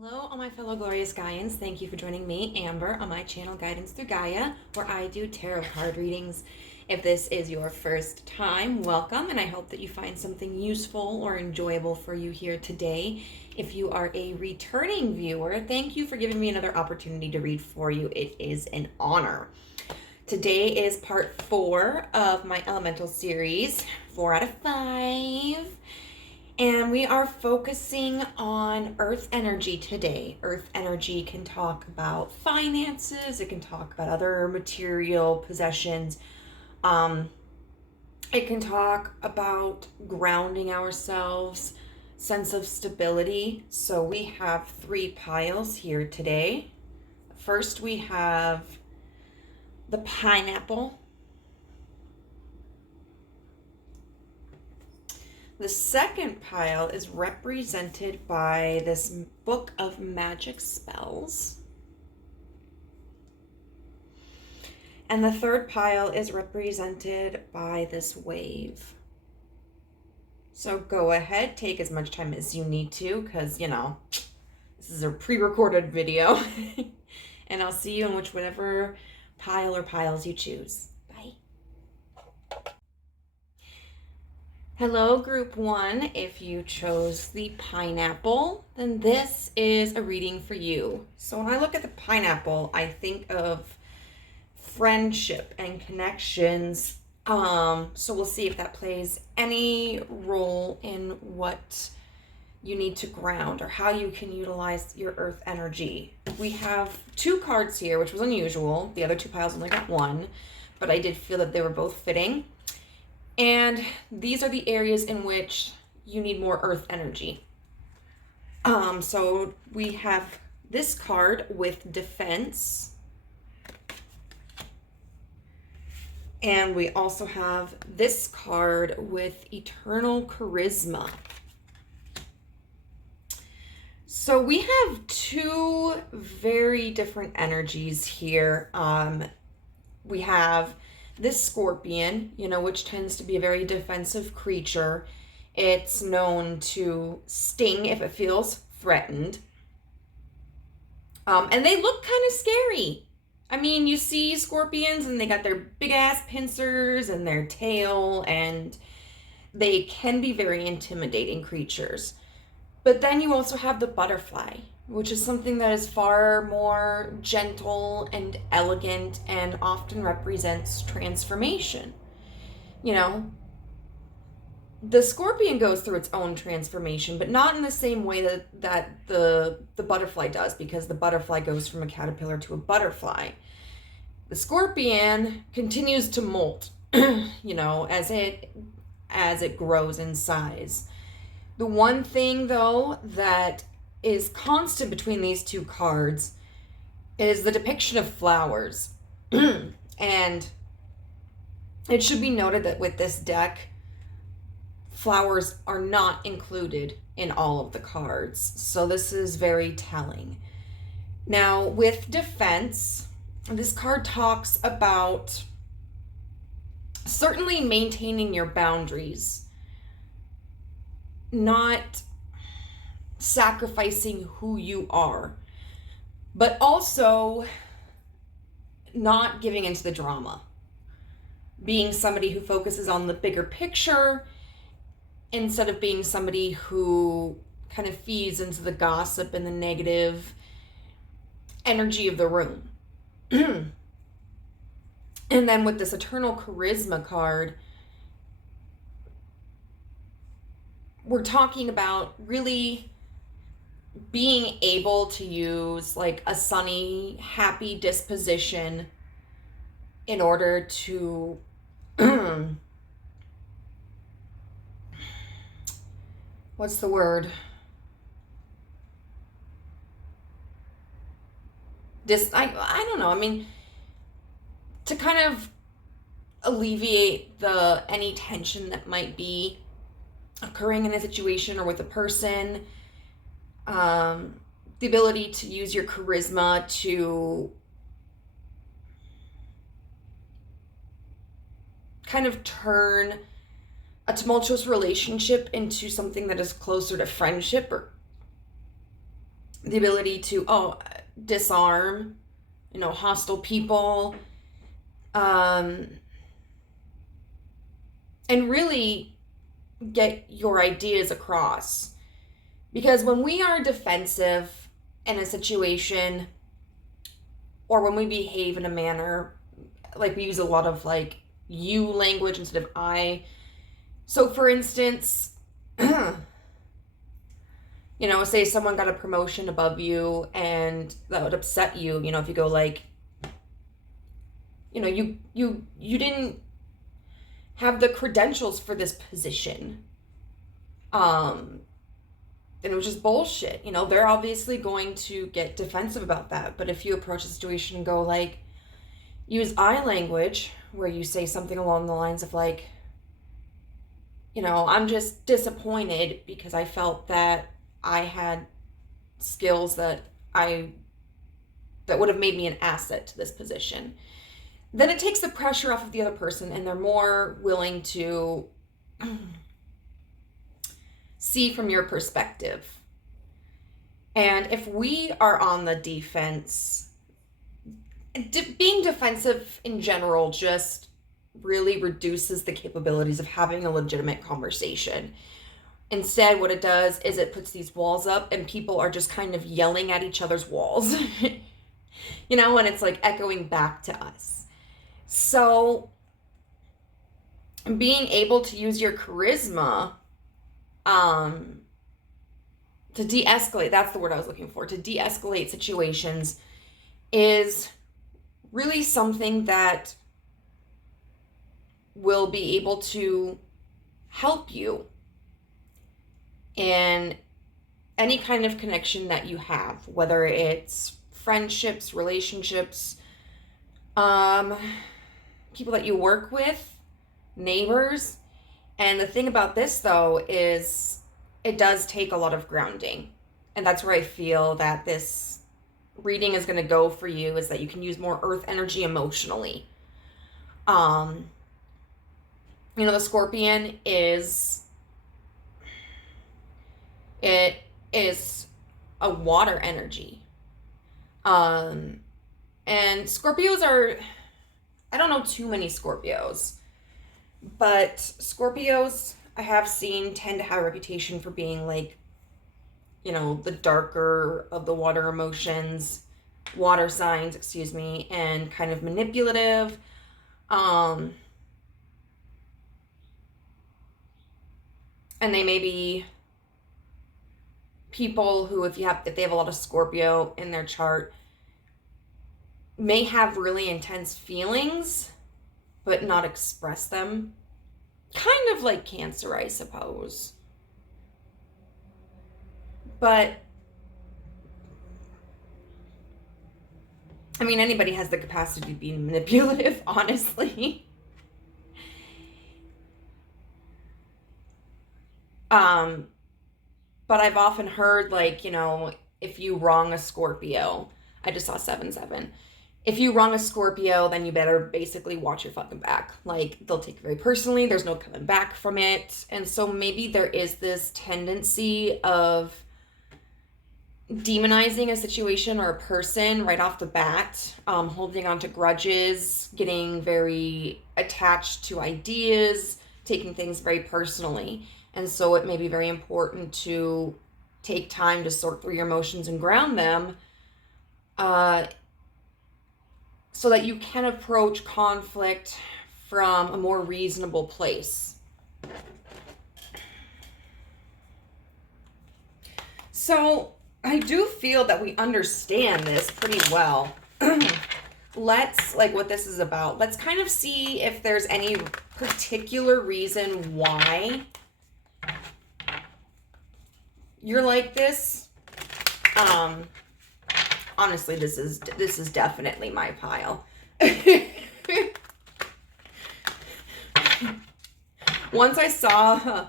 Hello, all my fellow glorious Gaians. Thank you for joining me, Amber, on my channel Guidance Through Gaia, where I do tarot card readings. If this is your first time, welcome, and I hope that you find something useful or enjoyable for you here today. If you are a returning viewer, thank you for giving me another opportunity to read for you. It is an honor. Today is part 4 of my elemental series, 4 out of 5. And we are focusing on earth energy today. Earth energy can talk about finances. It can talk about other material possessions. It can talk about grounding ourselves, sense of stability. So we have 3 piles here today. First, we have the pineapple. The second pile is represented by this book of magic spells. And the third pile is represented by this wave. So go ahead, take as much time as you need to, because, this is a pre-recorded video. And I'll see you in whatever pile or piles you choose. Bye. Hello, group 1. If you chose the pineapple, then this is a reading for you. So when I look at the pineapple, I think of friendship and connections. So we'll see if that plays any role in what you need to ground or how you can utilize your earth energy. We have 2 cards here, which was unusual. The other 2 piles only got 1, but I did feel that they were both fitting. And these are the areas in which you need more earth energy. So we have this card with defense. And we also have this card with eternal charisma. So we have 2 very different energies here. We have this scorpion, which tends to be a very defensive creature. It's known to sting if it feels threatened. And they look kind of scary. I mean, you see scorpions and they got their big ass pincers and their tail, and they can be very intimidating creatures. But then you also have the butterfly, which is something that is far more gentle and elegant and often represents transformation. The scorpion goes through its own transformation, but not in the same way that the butterfly does, because the butterfly goes from a caterpillar to a butterfly. The scorpion continues to molt, as it grows in size. The one thing, though, that is constant between these 2 cards is the depiction of flowers. And it should be noted that with this deck, flowers are not included in all of the cards. So this is very telling. Now, with defense, this card talks about certainly maintaining your boundaries, not sacrificing who you are, but also not giving into the drama. Being somebody who focuses on the bigger picture instead of being somebody who kind of feeds into the gossip and the negative energy of the room. And then with this eternal charisma card, we're talking about really being able to use like a sunny, happy disposition in order to what's the word? I don't know. I mean, to kind of alleviate any tension that might be occurring in a situation or with a person. The ability to use your charisma to kind of turn a tumultuous relationship into something that is closer to friendship, or the ability to, disarm, hostile people, and really get your ideas across. Because when we are defensive in a situation, or when we behave in a manner, like we use a lot of like you language instead of I. So for instance, say someone got a promotion above you and that would upset you, if you go like, you didn't have the credentials for this position. And it was just bullshit. They're obviously going to get defensive about that. But if you approach the situation and go like, use I language, where you say something along the lines of like, I'm just disappointed because I felt that I had skills that would have made me an asset to this position. Then it takes the pressure off of the other person and they're more willing to see from your perspective. And if we are on the defense, being defensive in general just really reduces the capabilities of having a legitimate conversation. Instead, what it does is it puts these walls up and people are just kind of yelling at each other's walls, and it's like echoing back to us. So being able to use your charisma to de-escalate, that's the word I was looking for, to de-escalate situations is really something that will be able to help you in any kind of connection that you have, whether it's friendships, relationships, people that you work with, neighbors. And the thing about this, though, is it does take a lot of grounding. And that's where I feel that this reading is going to go for you, is that you can use more earth energy emotionally. The Scorpion is a water energy. And Scorpios are, I don't know too many Scorpios, but Scorpios I have seen tend to have a reputation for being like, the darker of the water signs, and kind of manipulative. And they may be people who, if they have a lot of Scorpio in their chart, may have really intense feelings, but not express them. Kind of like Cancer, I suppose. But, anybody has the capacity to be manipulative, honestly. But I've often heard, like, if you wrong a Scorpio, I just saw 7-7. If you wrong a Scorpio, then you better basically watch your fucking back. Like, they'll take it very personally. There's no coming back from it. And so maybe there is this tendency of demonizing a situation or a person right off the bat, holding on to grudges, getting very attached to ideas, taking things very personally. And so it may be very important to take time to sort through your emotions and ground them, so that you can approach conflict from a more reasonable place. So I do feel that we understand this pretty well. Let's, like, what this is about. Let's kind of see if there's any particular reason why you're like this. Honestly, this is definitely my pile. Once I saw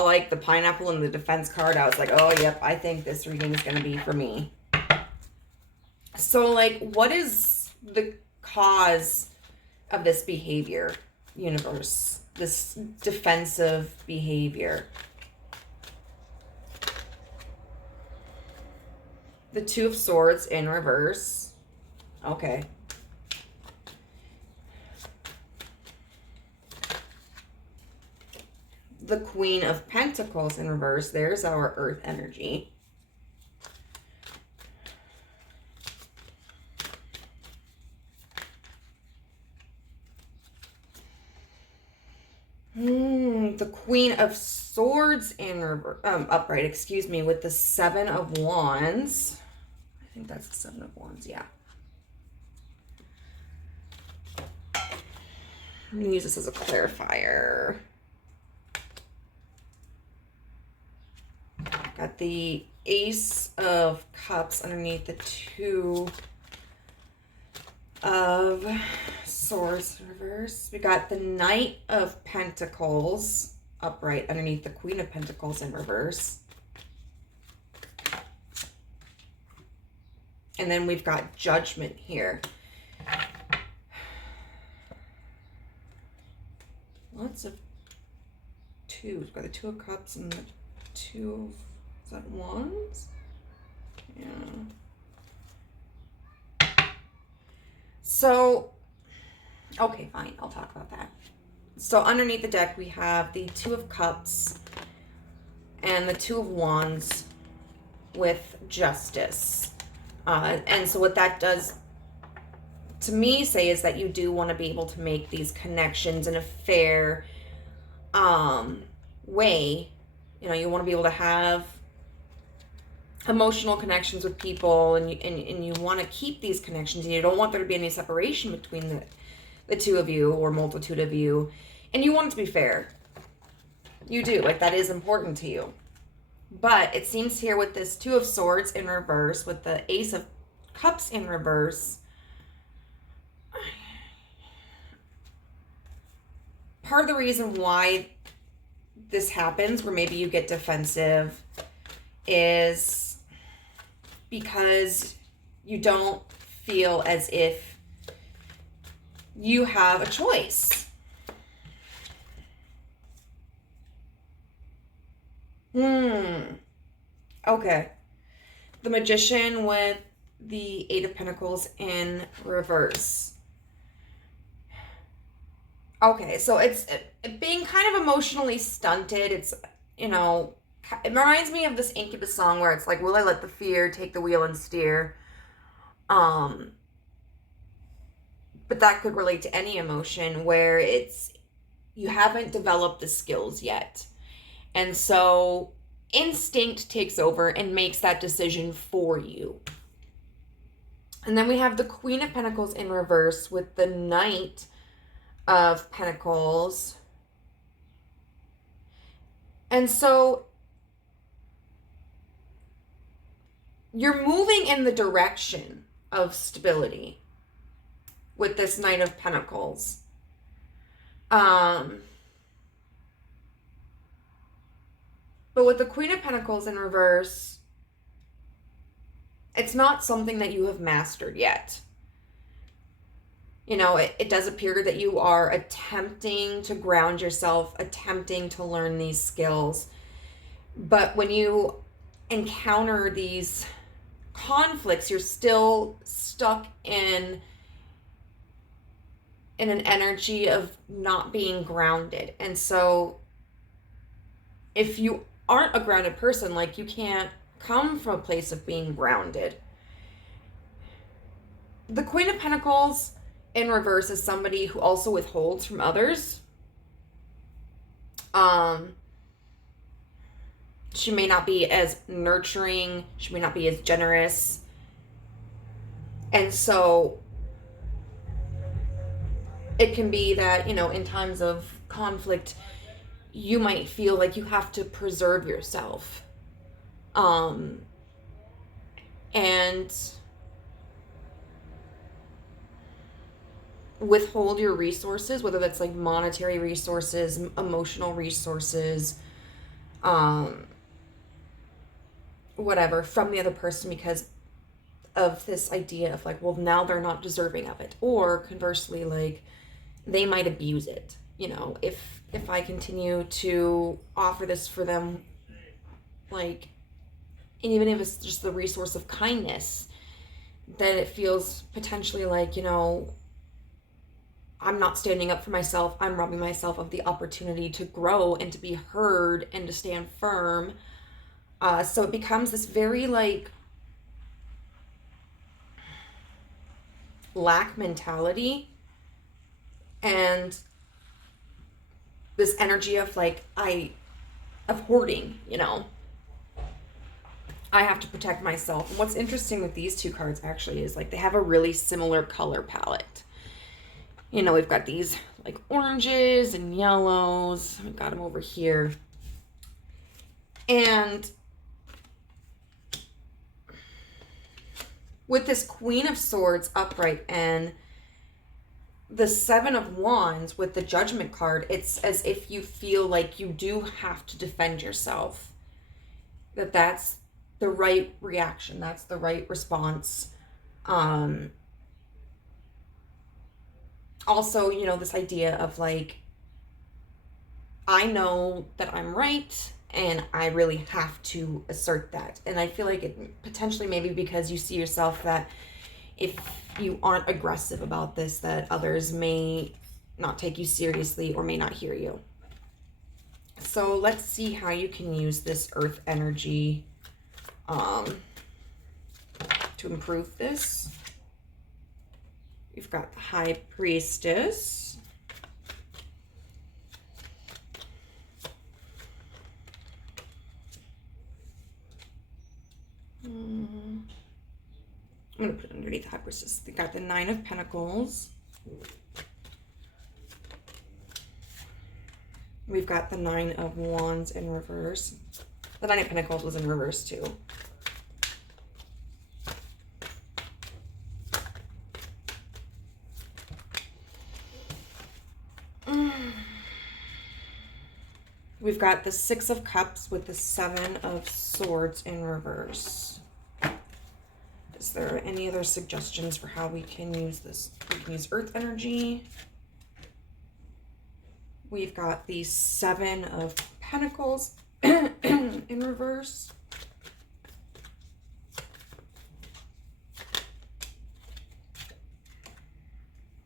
like the pineapple and the defense card, I was like, oh, yep, I think this reading is going to be for me. So, like, what is the cause of this behavior, universe? This defensive behavior? The Two of Swords in reverse. Okay. The Queen of Pentacles in reverse. There's our earth energy. The Queen of Swords in reverse, upright, excuse me, with the Seven of Wands. I think that's the Seven of Wands, yeah. I'm going to use this as a clarifier. Got the Ace of Cups underneath the Two of Swords in reverse. We got the Knight of Pentacles upright underneath the Queen of Pentacles in reverse. And then we've got Judgment here. Lots of twos. We've got the Two of Cups and the Two of, is that Wands? Yeah. So, okay, fine. I'll talk about that. So underneath the deck, we have the Two of Cups and the Two of Wands with Justice. And so what that does to me say is that you do want to be able to make these connections in a fair way. You know, you want to be able to have emotional connections with people, and you want to keep these connections, and you don't want there to be any separation between the two of you or multitude of you, and you want it to be fair. You do, like, that is important to you. But it seems here with this Two of Swords in reverse, with the Ace of Cups in reverse, part of the reason why this happens, where maybe you get defensive, is because you don't feel as if you have a choice. Okay. The Magician with the Eight of Pentacles in reverse. Okay, so it's being kind of emotionally stunted. It's, you know, it reminds me of this Incubus song where it's like, will I let the fear take the wheel and steer? But that could relate to any emotion where it's, you haven't developed the skills yet. And so instinct takes over and makes that decision for you. And then we have the Queen of Pentacles in reverse with the Knight of Pentacles. And so you're moving in the direction of stability with this Knight of Pentacles. But with the Queen of Pentacles in reverse, it's not something that you have mastered yet. You know, it does appear that you are attempting to ground yourself, attempting to learn these skills. But when you encounter these conflicts, you're still stuck in an energy of not being grounded. And so if you aren't a grounded person, like, you can't come from a place of being grounded. The Queen of Pentacles in reverse is somebody who also withholds from others. She may not be as nurturing. She may not be as generous. And so it can be that, you know, in times of conflict, you might feel like you have to preserve yourself. And withhold your resources, whether that's like monetary resources, emotional resources, whatever, from the other person, because of this idea of like, well, now they're not deserving of it. Or conversely, like, they might abuse it. You know, if I continue to offer this for them, like, And even if it's just the resource of kindness, then it feels potentially like, I'm not standing up for myself. I'm robbing myself of the opportunity to grow and to be heard and to stand firm. So it becomes this very like lack mentality, and this energy of like, of hoarding, I have to protect myself. And what's interesting with these two cards actually is like they have a really similar color palette. We've got these like oranges and yellows. We've got them over here. And with this Queen of Swords upright and the Seven of Wands with the Judgment card, it's as if you feel like you do have to defend yourself. That's the right reaction. That's the right response. Also, this idea of like, I know that I'm right and I really have to assert that. And I feel like it potentially maybe because you see yourself that if you aren't aggressive about this, that others may not take you seriously or may not hear you. So let's see how you can use this earth energy to improve this. We've got the High Priestess. I'm going to put it underneath the High Priestess. They got the Nine of Pentacles. We've got the Nine of Wands in reverse. The Nine of Pentacles was in reverse too. We've got the Six of Cups with the Seven of Swords in reverse. Is there any other suggestions for how we can use this? We can use earth energy. We've got the Seven of Pentacles in reverse.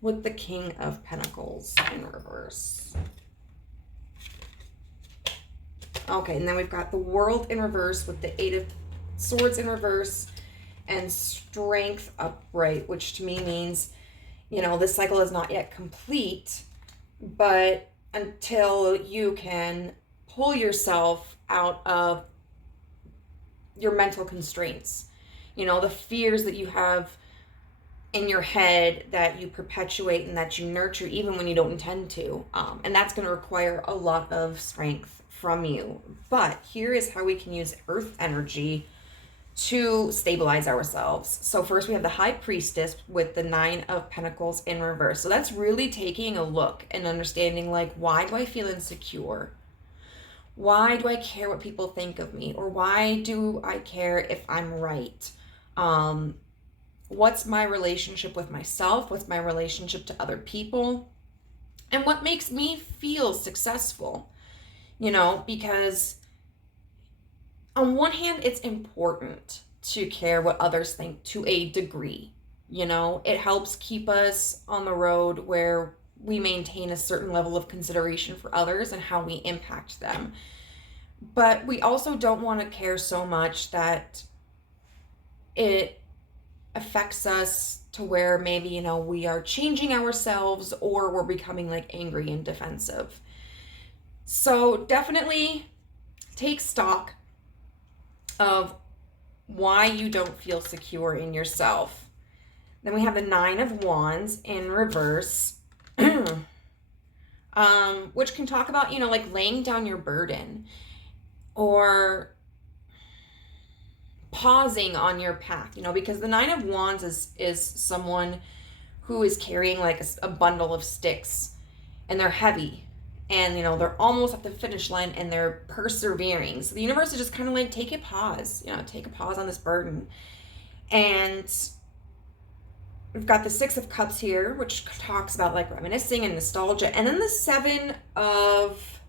With the King of Pentacles in reverse. Okay, and then we've got the World in reverse with the Eight of Swords in reverse and Strength upright, which to me means, this cycle is not yet complete, but until you can pull yourself out of your mental constraints, the fears that you have in your head that you perpetuate and that you nurture even when you don't intend to. And that's going to require a lot of strength from you. But here is how we can use earth energy to stabilize ourselves. So first we have the High Priestess with the Nine of Pentacles in reverse. So that's really taking a look and understanding like, why do I feel insecure? Why do I care what people think of me? Or why do I care if I'm right? What's my relationship with myself? What's my relationship to other people? And what makes me feel successful? Because on one hand, it's important to care what others think to a degree. It helps keep us on the road where we maintain a certain level of consideration for others and how we impact them. But we also don't want to care so much that it affects us to where maybe, we are changing ourselves or we're becoming like angry and defensive. So definitely take stock of why you don't feel secure in yourself. Then we have the Nine of Wands in reverse, which can talk about, like laying down your burden or pausing on your path, because the Nine of Wands is someone who is carrying like a bundle of sticks, and they're heavy, and they're almost at the finish line and they're persevering. So the universe is just kind of like, take a pause, take a pause on this burden. And we've got the Six of Cups here, which talks about like reminiscing and nostalgia, and then the Seven of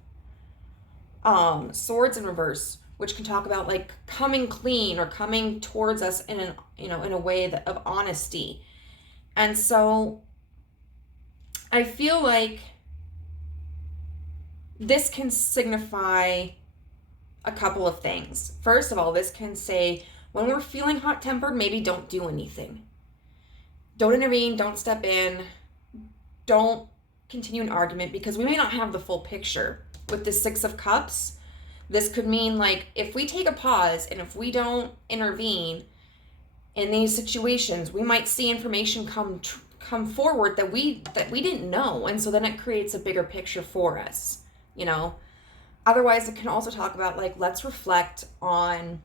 Swords in reverse, which can talk about like coming clean or coming towards us in an, in a way of honesty. And so I feel like this can signify a couple of things. First of all, this can say when we're feeling hot-tempered, maybe don't do anything. Don't intervene, don't step in, don't continue an argument, because we may not have the full picture. With the Six of Cups, this could mean like if we take a pause and if we don't intervene in these situations, we might see information come forward that we didn't know, and so then it creates a bigger picture for us, you know. Otherwise, it can also talk about like, let's reflect on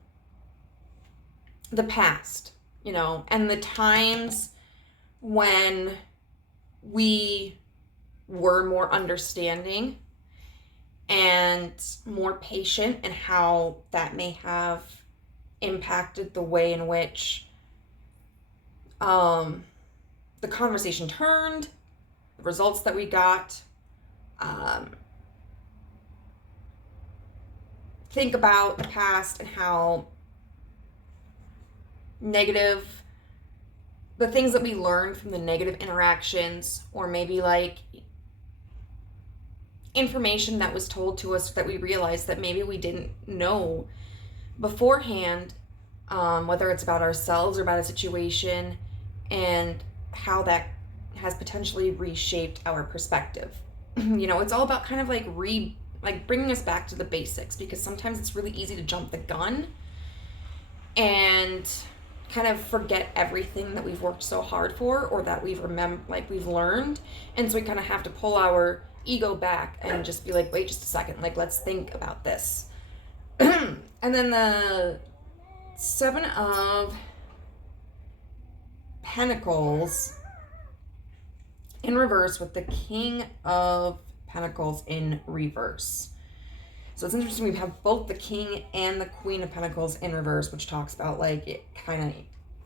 the past, you know, and the times when we were more understanding and more patient, and how that may have impacted the way in which the conversation turned, the results that we got. Think about the past and how negative, the things that we learned from the negative interactions, or maybe like information that was told to us that we realized that maybe we didn't know beforehand, whether it's about ourselves or about a situation, and how that has potentially reshaped our perspective. You know, it's all about kind of like bringing us back to the basics, because sometimes it's really easy to jump the gun and kind of forget everything that we've worked so hard for, or that we've learned. And so we kind of have to pull our ego back and just be like, wait just a second, like let's think about this. And then the Seven of Pentacles in reverse with the King of Pentacles in reverse. So it's interesting, we have both the King and the Queen of Pentacles in reverse, which talks about like it kind of,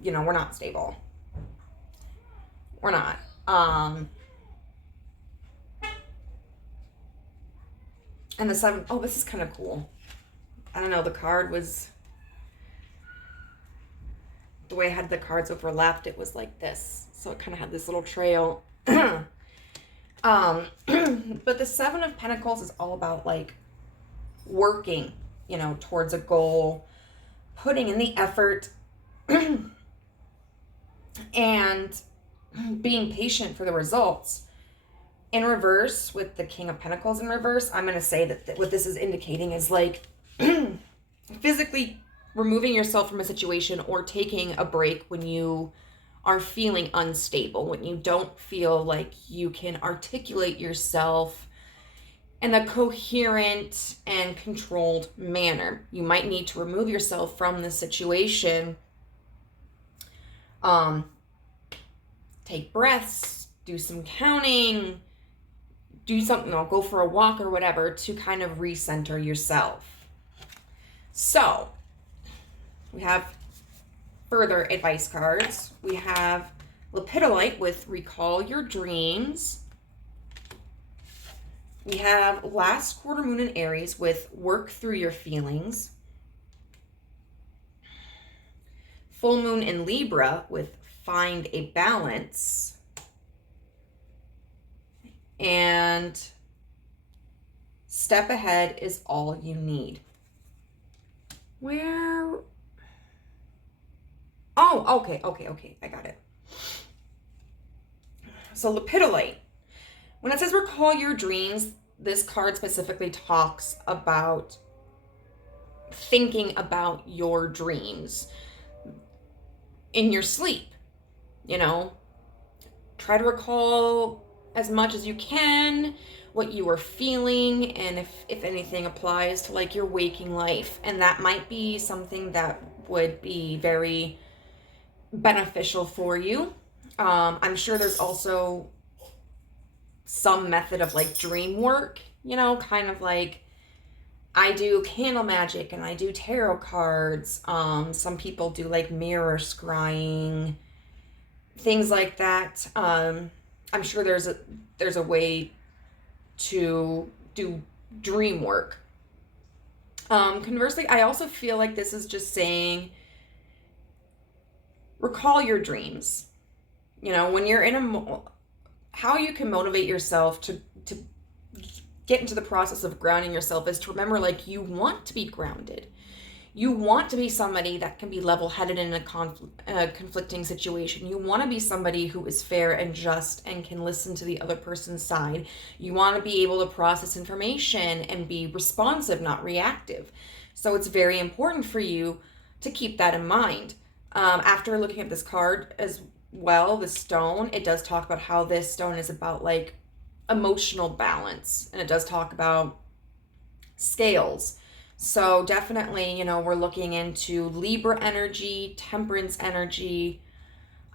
you know, we're not stable. We're not. And the seven, oh, this is kind of cool. I don't know, the card was, the way I had the cards overlapped, it was like this. So it kind of had this little trail. But the Seven of Pentacles is all about like working, you know, towards a goal, putting in the effort, and being patient for the results. In reverse, with the King of Pentacles in reverse, I'm going to say that what this is indicating is like physically removing yourself from a situation, or taking a break when you are feeling unstable, when you don't feel like you can articulate yourself in a coherent and controlled manner. You might need to remove yourself from the situation. Take breaths, do some counting, do something, or go for a walk or whatever, to kind of recenter yourself. So we have further advice cards. We have Lepidolite with Recall Your Dreams. We have Last Quarter Moon in Aries with Work Through Your Feelings. Full Moon in Libra with Find a Balance. And Step Ahead is All You Need. Where? Oh, okay. I got it. So Lepidolite. When it says recall your dreams, this card specifically talks about thinking about your dreams in your sleep. You know, try to recall as much as you can what you were feeling, and if anything applies to like your waking life. And that might be something that would be very beneficial for you. I'm sure there's also some method of like dream work, you know, kind of like I do candle magic and I do tarot cards. Some people do like mirror scrying, things like that. I'm sure there's a way to do dream work. Conversely, I also feel like this is just saying, recall your dreams. You know, when you're in how you can motivate yourself to get into the process of grounding yourself is to remember, like, you want to be grounded. You want to be somebody that can be level-headed in a conflicting situation. You want to be somebody who is fair and just and can listen to the other person's side. You want to be able to process information and be responsive, not reactive. So it's very important for you to keep that in mind. After looking at this card as well, the stone, it does talk about how this stone is about, like, emotional balance. And it does talk about scales. So definitely, you know, we're looking into Libra energy, Temperance energy,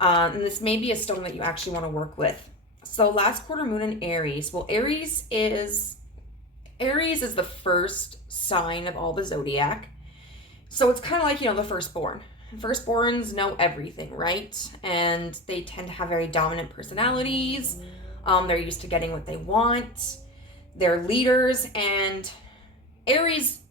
and this may be a stone that you actually want to work with. So last quarter moon in Aries. Well, Aries is the first sign of all the zodiac. So it's kind of like, you know, the firstborn. Firstborns know everything, right? And they tend to have very dominant personalities. They're used to getting what they want. They're leaders, and Aries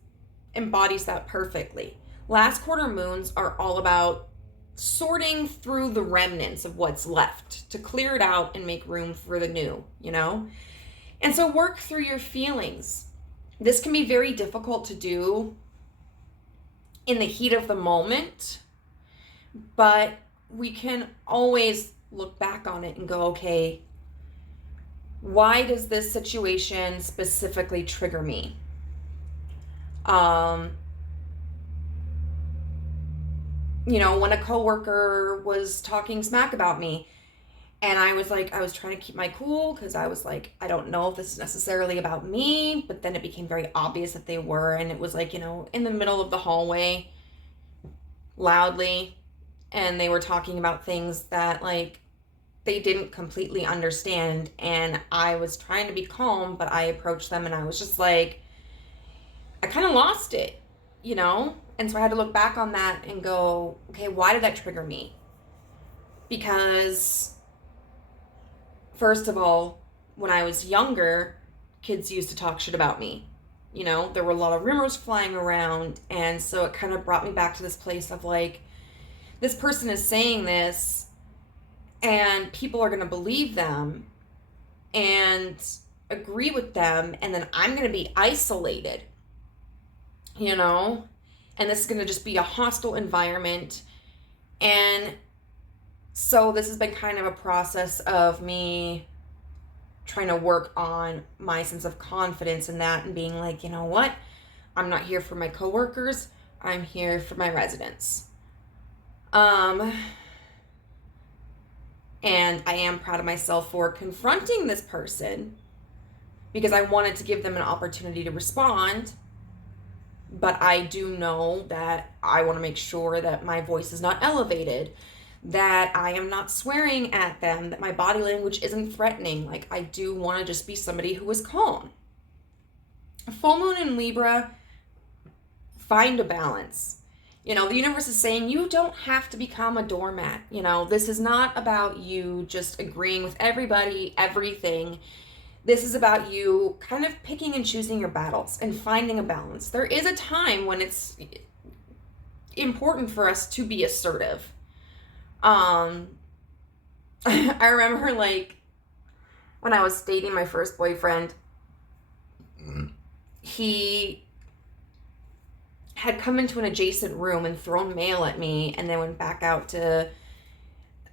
embodies that perfectly. Last quarter moons are all about sorting through the remnants of what's left to clear it out and make room for the new, you know? And so work through your feelings. This can be very difficult to do in the heat of the moment, but we can always look back on it and go, okay, why does this situation specifically trigger me? You know, when a coworker was talking smack about me, and I was trying to keep my cool because I was like, I don't know if this is necessarily about me, but then it became very obvious that they were, and it was like, you know, in the middle of the hallway, loudly, and they were talking about things that, like, they didn't completely understand, and I was trying to be calm, but I approached them and I was just like, I kind of lost it, you know? And so I had to look back on that and go, okay, why did that trigger me? Because, first of all, when I was younger, kids used to talk shit about me. You know, there were a lot of rumors flying around, and so it kind of brought me back to this place of, like, this person is saying this, and people are going to believe them and agree with them, and then I'm going to be isolated. You know, and this is going to just be a hostile environment. And so this has been kind of a process of me trying to work on my sense of confidence in that and being like, you know what? I'm not here for my coworkers. I'm here for my residents. And I am proud of myself for confronting this person because I wanted to give them an opportunity to respond. But I do know that I want to make sure that my voice is not elevated, that I am not swearing at them, that my body language isn't threatening. Like, I do want to just be somebody who is calm. Full moon in Libra, find a balance. You know, the universe is saying you don't have to become a doormat. You know, this is not about you just agreeing with everybody, everything. This is about you kind of picking and choosing your battles and finding a balance. There is a time when it's important for us to be assertive. I remember, like, when I was dating my first boyfriend, he had come into an adjacent room and thrown mail at me, and then went back out to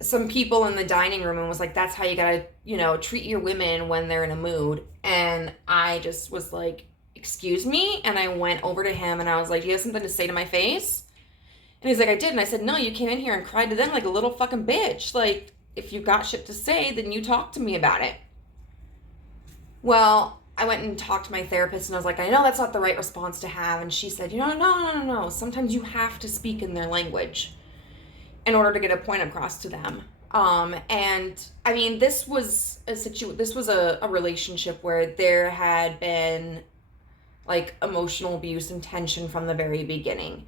some people in the dining room and was like, that's how you gotta, you know, treat your women when they're in a mood. And I just was like, excuse me? And I went over to him and I was like, you have something to say to my face? And he's like, I did. And I said, no, you came in here and cried to them like a little fucking bitch. Like, if you've got shit to say, then you talk to me about it. Well, I went and talked to my therapist and I was like, I know that's not the right response to have. And she said, you know, no. Sometimes you have to speak in their language in order to get a point across to them. And I mean, this was a relationship where there had been, like, emotional abuse and tension from the very beginning,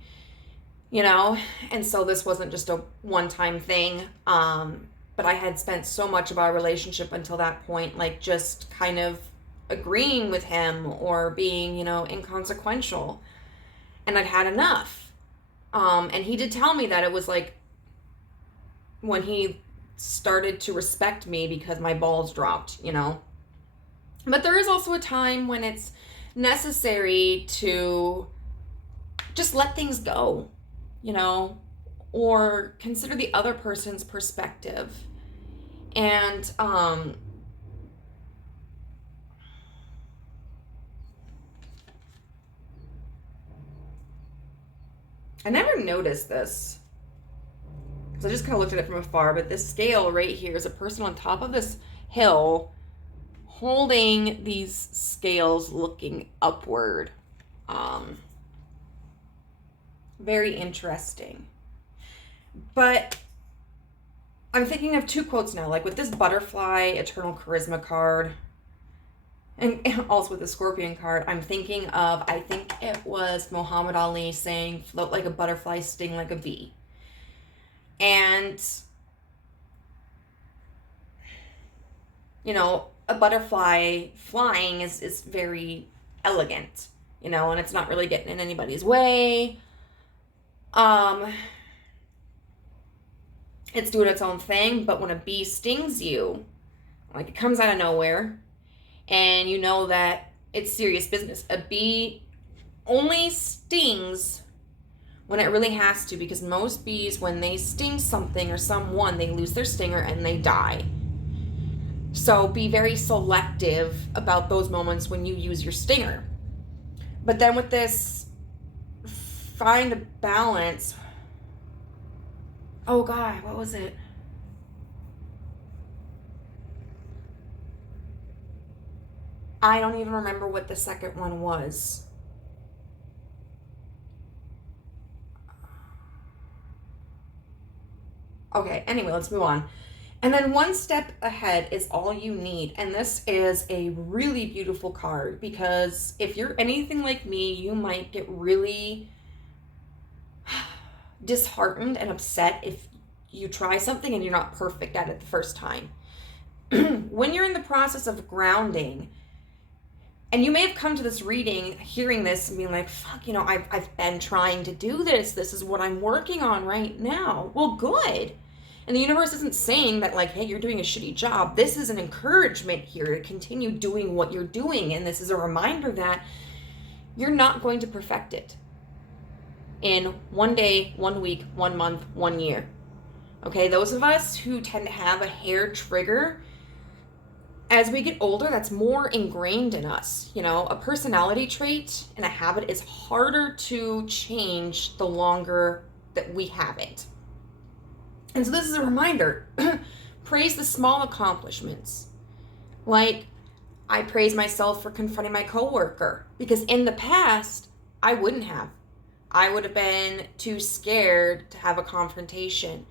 you know? And so this wasn't just a one-time thing. But I had spent so much of our relationship until that point, like, just kind of agreeing with him or being, you know, inconsequential. and I'd had enough. And he did tell me that it was like when he started to respect me because my balls dropped, you know. But there is also a time when it's necessary to just let things go, you know, or consider the other person's perspective. And I never noticed this because I just kind of looked at it from afar, but this scale right here is a person on top of this hill holding these scales looking upward. Very interesting. But I'm thinking of two quotes now, like with this butterfly eternal charisma card and also with the scorpion card. I'm thinking of, I think it was Muhammad Ali saying, float like a butterfly, sting like a bee. And, you know, a butterfly flying is very elegant, you know, and it's not really getting in anybody's way. It's doing its own thing, but when a bee stings you, like it comes out of nowhere, and you know that it's serious business. A bee only stings when it really has to, because most bees, when they sting something or someone, they lose their stinger and they die. So be very selective about those moments when you use your stinger. But then with this, find a balance. Oh God, what was it? I don't even remember what the second one was. Okay, anyway, let's move on. And then one step ahead is all you need. And this is a really beautiful card, because if you're anything like me, you might get really disheartened and upset if you try something and you're not perfect at it the first time. When you're in the process of grounding, and you may have come to this reading, hearing this and being like, fuck, you know, I've been trying to do this. This is what I'm working on right now. Well, good. And the universe isn't saying that, like, hey, you're doing a shitty job. This is an encouragement here to continue doing what you're doing. And this is a reminder that you're not going to perfect it in 1 day, 1 week, 1 month, 1 year. Okay, those of us who tend to have a hair trigger, as we get older, that's more ingrained in us. You know, a personality trait and a habit is harder to change the longer that we have it. And so this is a reminder. Praise the small accomplishments. Like, I praise myself for confronting my coworker, because in the past, I wouldn't have. I would have been too scared to have a confrontation,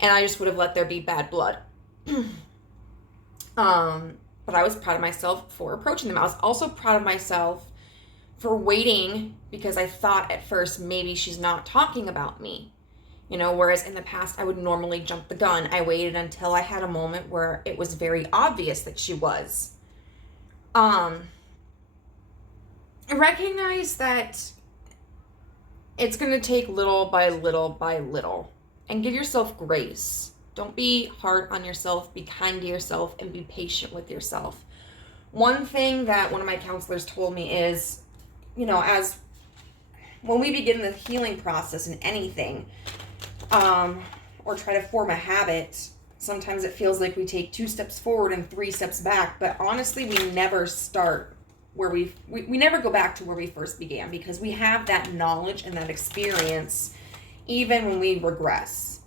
and I just would have let there be bad blood. But I was proud of myself for approaching them. I was also proud of myself for waiting, because I thought at first maybe she's not talking about me. You know, whereas in the past I would normally jump the gun. I waited until I had a moment where it was very obvious that she was. I recognize that it's going to take little by little by little, and give yourself grace. Don't be hard on yourself. Be kind to yourself and be patient with yourself. One thing that one of my counselors told me is, you know, as when we begin the healing process in anything, or try to form a habit, sometimes it feels like we take 2 steps forward and 3 steps back. But honestly, we never start where we never go back to where we first began, because we have that knowledge and that experience even when we regress,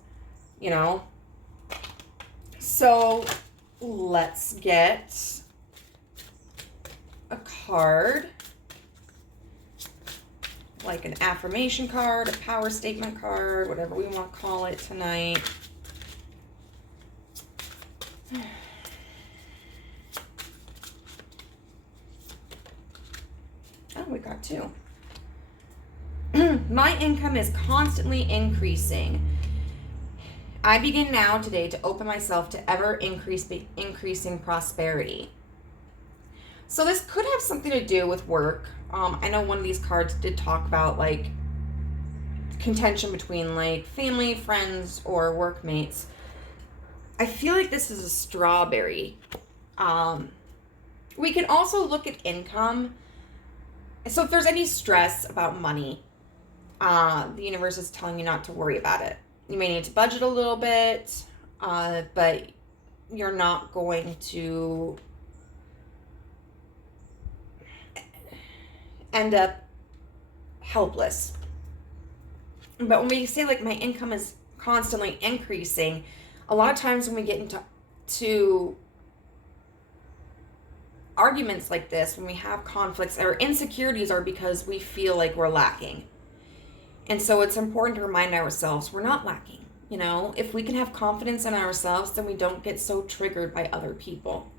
you know? So let's get a card, like an affirmation card, a power statement card, whatever we want to call it tonight. Oh, we got 2. My income is constantly increasing. I begin now today to open myself to ever increasing prosperity. So this could have something to do with work. I know one of these cards did talk about, like, contention between like family, friends, or workmates. I feel like this is a strawberry. We can also look at income. So if there's any stress about money, the universe is telling you not to worry about it. You may need to budget a little bit, but you're not going to end up helpless. But when we say like my income is constantly increasing, a lot of times when we get into arguments like this, when we have conflicts, our insecurities are because we feel like we're lacking. And so it's important to remind ourselves we're not lacking. You know, if we can have confidence in ourselves, then we don't get so triggered by other people.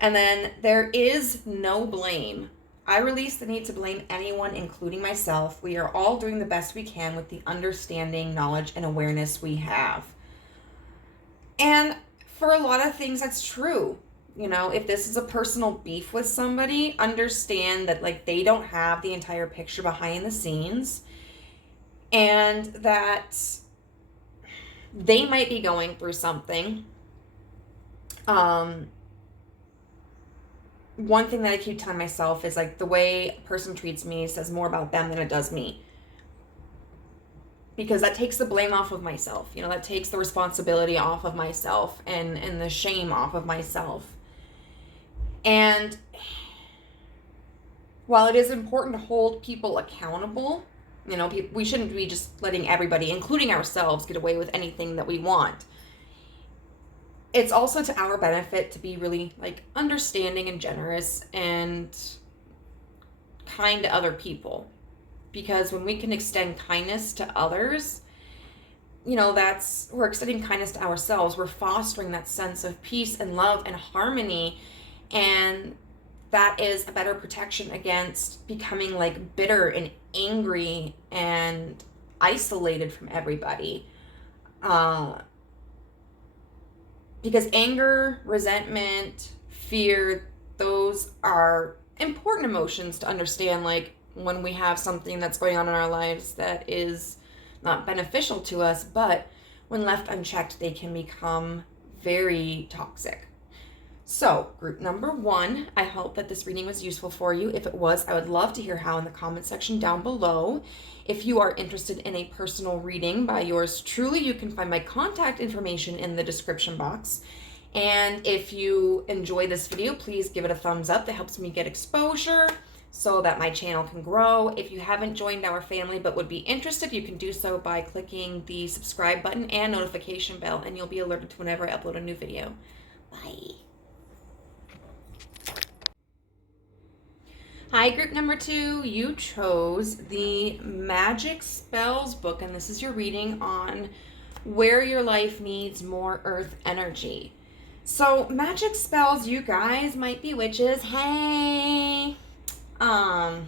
And then there is no blame. I release the need to blame anyone, including myself. We are all doing the best we can with the understanding, knowledge, and awareness we have. And for a lot of things, that's true. You know, if this is a personal beef with somebody, understand that like they don't have the entire picture behind the scenes, and that they might be going through something. One thing that I keep telling myself is like the way a person treats me says more about them than it does me. Because that takes the blame off of myself. You know, that takes the responsibility off of myself and the shame off of myself. And while it is important to hold people accountable, you know, we shouldn't be just letting everybody, including ourselves, get away with anything that we want. It's also to our benefit to be really like understanding and generous and kind to other people. Because when we can extend kindness to others, you know, we're extending kindness to ourselves. We're fostering that sense of peace and love and harmony. And that is a better protection against becoming like bitter and angry and isolated from everybody. Because anger, resentment, fear, those are important emotions to understand, like when we have something that's going on in our lives that is not beneficial to us, but when left unchecked, they can become very toxic. So, group number 1, I hope that this reading was useful for you. If it was, I would love to hear how in the comment section down below. If you are interested in a personal reading by yours truly, you can find my contact information in the description box. And if you enjoy this video, please give it a thumbs up. That helps me get exposure so that my channel can grow. If you haven't joined our family but would be interested, you can do so by clicking the subscribe button and notification bell, and you'll be alerted to whenever I upload a new video. Bye. Hi, group number 2. You chose the Magic Spells book, and this is your reading on where your life needs more earth energy. So, magic spells, you guys might be witches, hey, or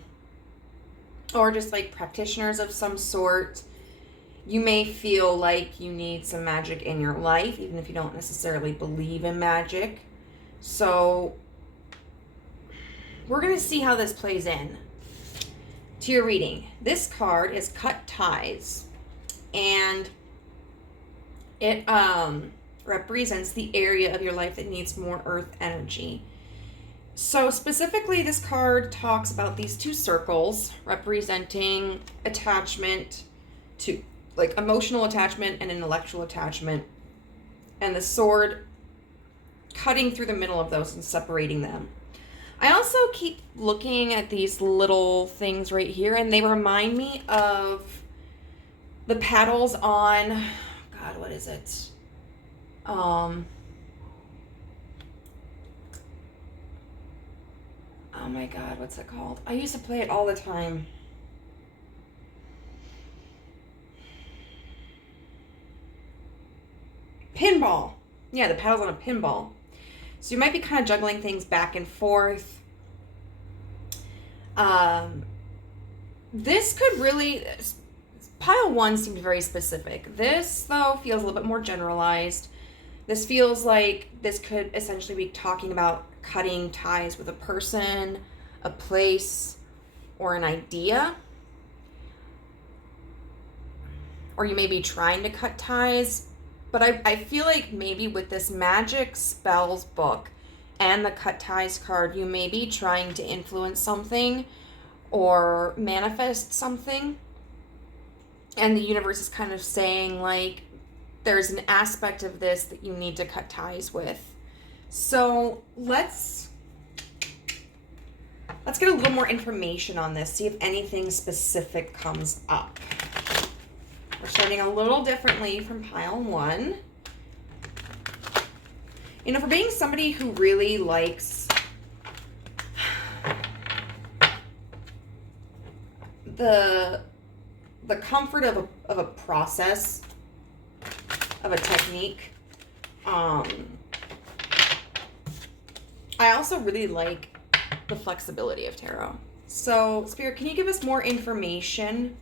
just like practitioners of some sort. You may feel like you need some magic in your life, even if you don't necessarily believe in magic. So, we're going to see how this plays in to your reading. This card is Cut Ties, and it represents the area of your life that needs more earth energy. So specifically, this card talks about these 2 circles representing attachment to, like, emotional attachment and intellectual attachment, and the sword cutting through the middle of those and separating them. I also keep looking at these little things right here, and they remind me of the petals on, God, what is it? Oh my God, what's it called? I used to play it all the time. Pinball. Yeah, the petals on a pinball. So you might be kind of juggling things back and forth. This could really, pile 1 seemed very specific. This, though, feels a little bit more generalized. This feels like this could essentially be talking about cutting ties with a person, a place, or an idea. or you may be trying to cut ties. But I feel like maybe with this Magic Spells book and the Cut Ties card, you may be trying to influence something or manifest something. And the universe is kind of saying, like, there's an aspect of this that you need to cut ties with. So let's get a little more information on this, see if anything specific comes up. We're starting a little differently from pile 1. You know, for being somebody who really likes the comfort of a process, of a technique, I also really like the flexibility of tarot. So, Spirit, can you give us more information?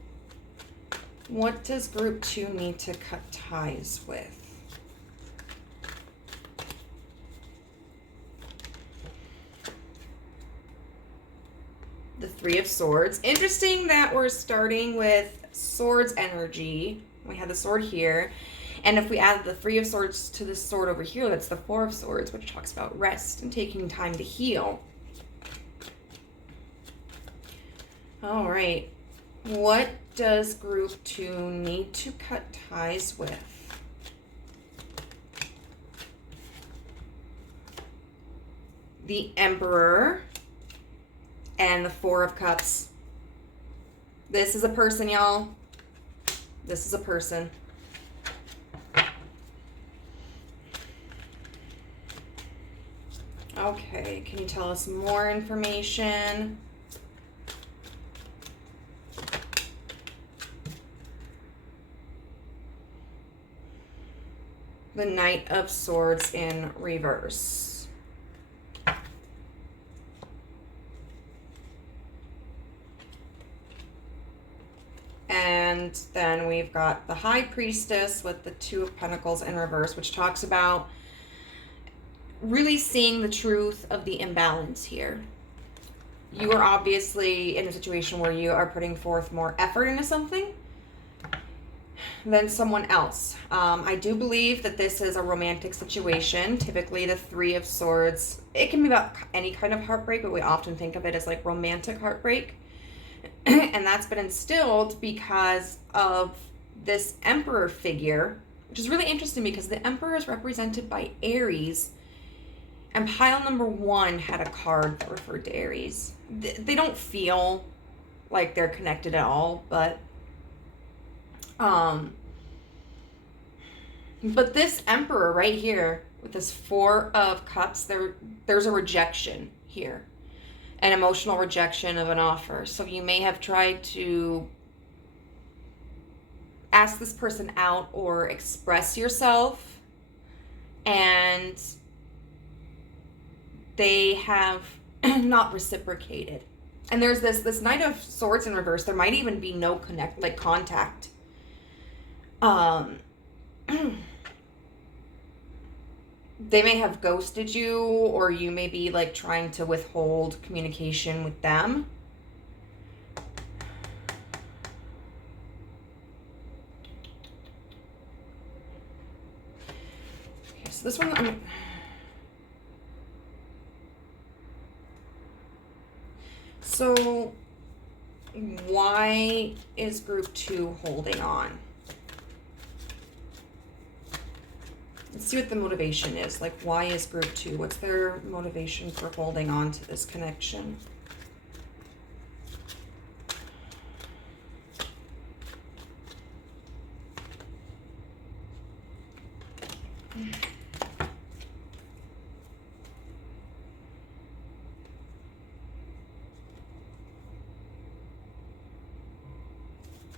What does group 2 need to cut ties with? The Three of Swords. Interesting that we're starting with Swords energy. We have the sword here. And if we add the Three of Swords to the sword over here, that's the Four of Swords, which talks about rest and taking time to heal. All right. What does group 2 need to cut ties with? The Emperor and the Four of Cups. This is a person, y'all. This is a person. Okay, can you tell us more information? The Knight of Swords in reverse. And then we've got the High Priestess with the Two of Pentacles in reverse, which talks about really seeing the truth of the imbalance here. You are obviously in a situation where you are putting forth more effort into something than someone else. I do believe that this is a romantic situation. Typically, the Three of Swords, it can be about any kind of heartbreak, but we often think of it as like romantic heartbreak. And that's been instilled because of this Emperor figure, which is really interesting because the Emperor is represented by Aries, and pile number 1 had a card that referred to Aries. They don't feel like they're connected at all, but this Emperor right here with this Four of Cups, there's a rejection here, an emotional rejection of an offer. So you may have tried to ask this person out or express yourself, and they have not reciprocated. And there's this Knight of Swords in reverse. There might even be no contact. They may have ghosted you, or you may be like trying to withhold communication with them. Okay, so this one, so why is group 2 holding on? Let's see what the motivation is. Like, why is group 2? What's their motivation for holding on to this connection?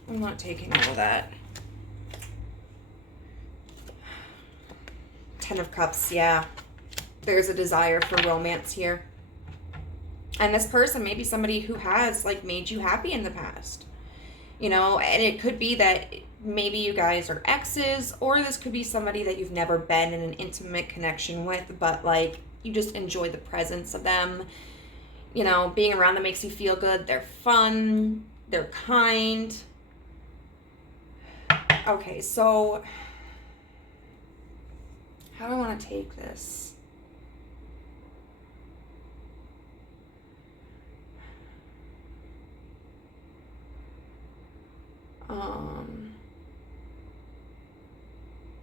I'm not taking all of that. Ten of Cups, yeah. There's a desire for romance here. And this person may be somebody who has like made you happy in the past. You know, and it could be that maybe you guys are exes, or this could be somebody that you've never been in an intimate connection with, but like you just enjoy the presence of them. You know, being around them makes you feel good. They're fun. They're kind. Okay, so how do I want to take this?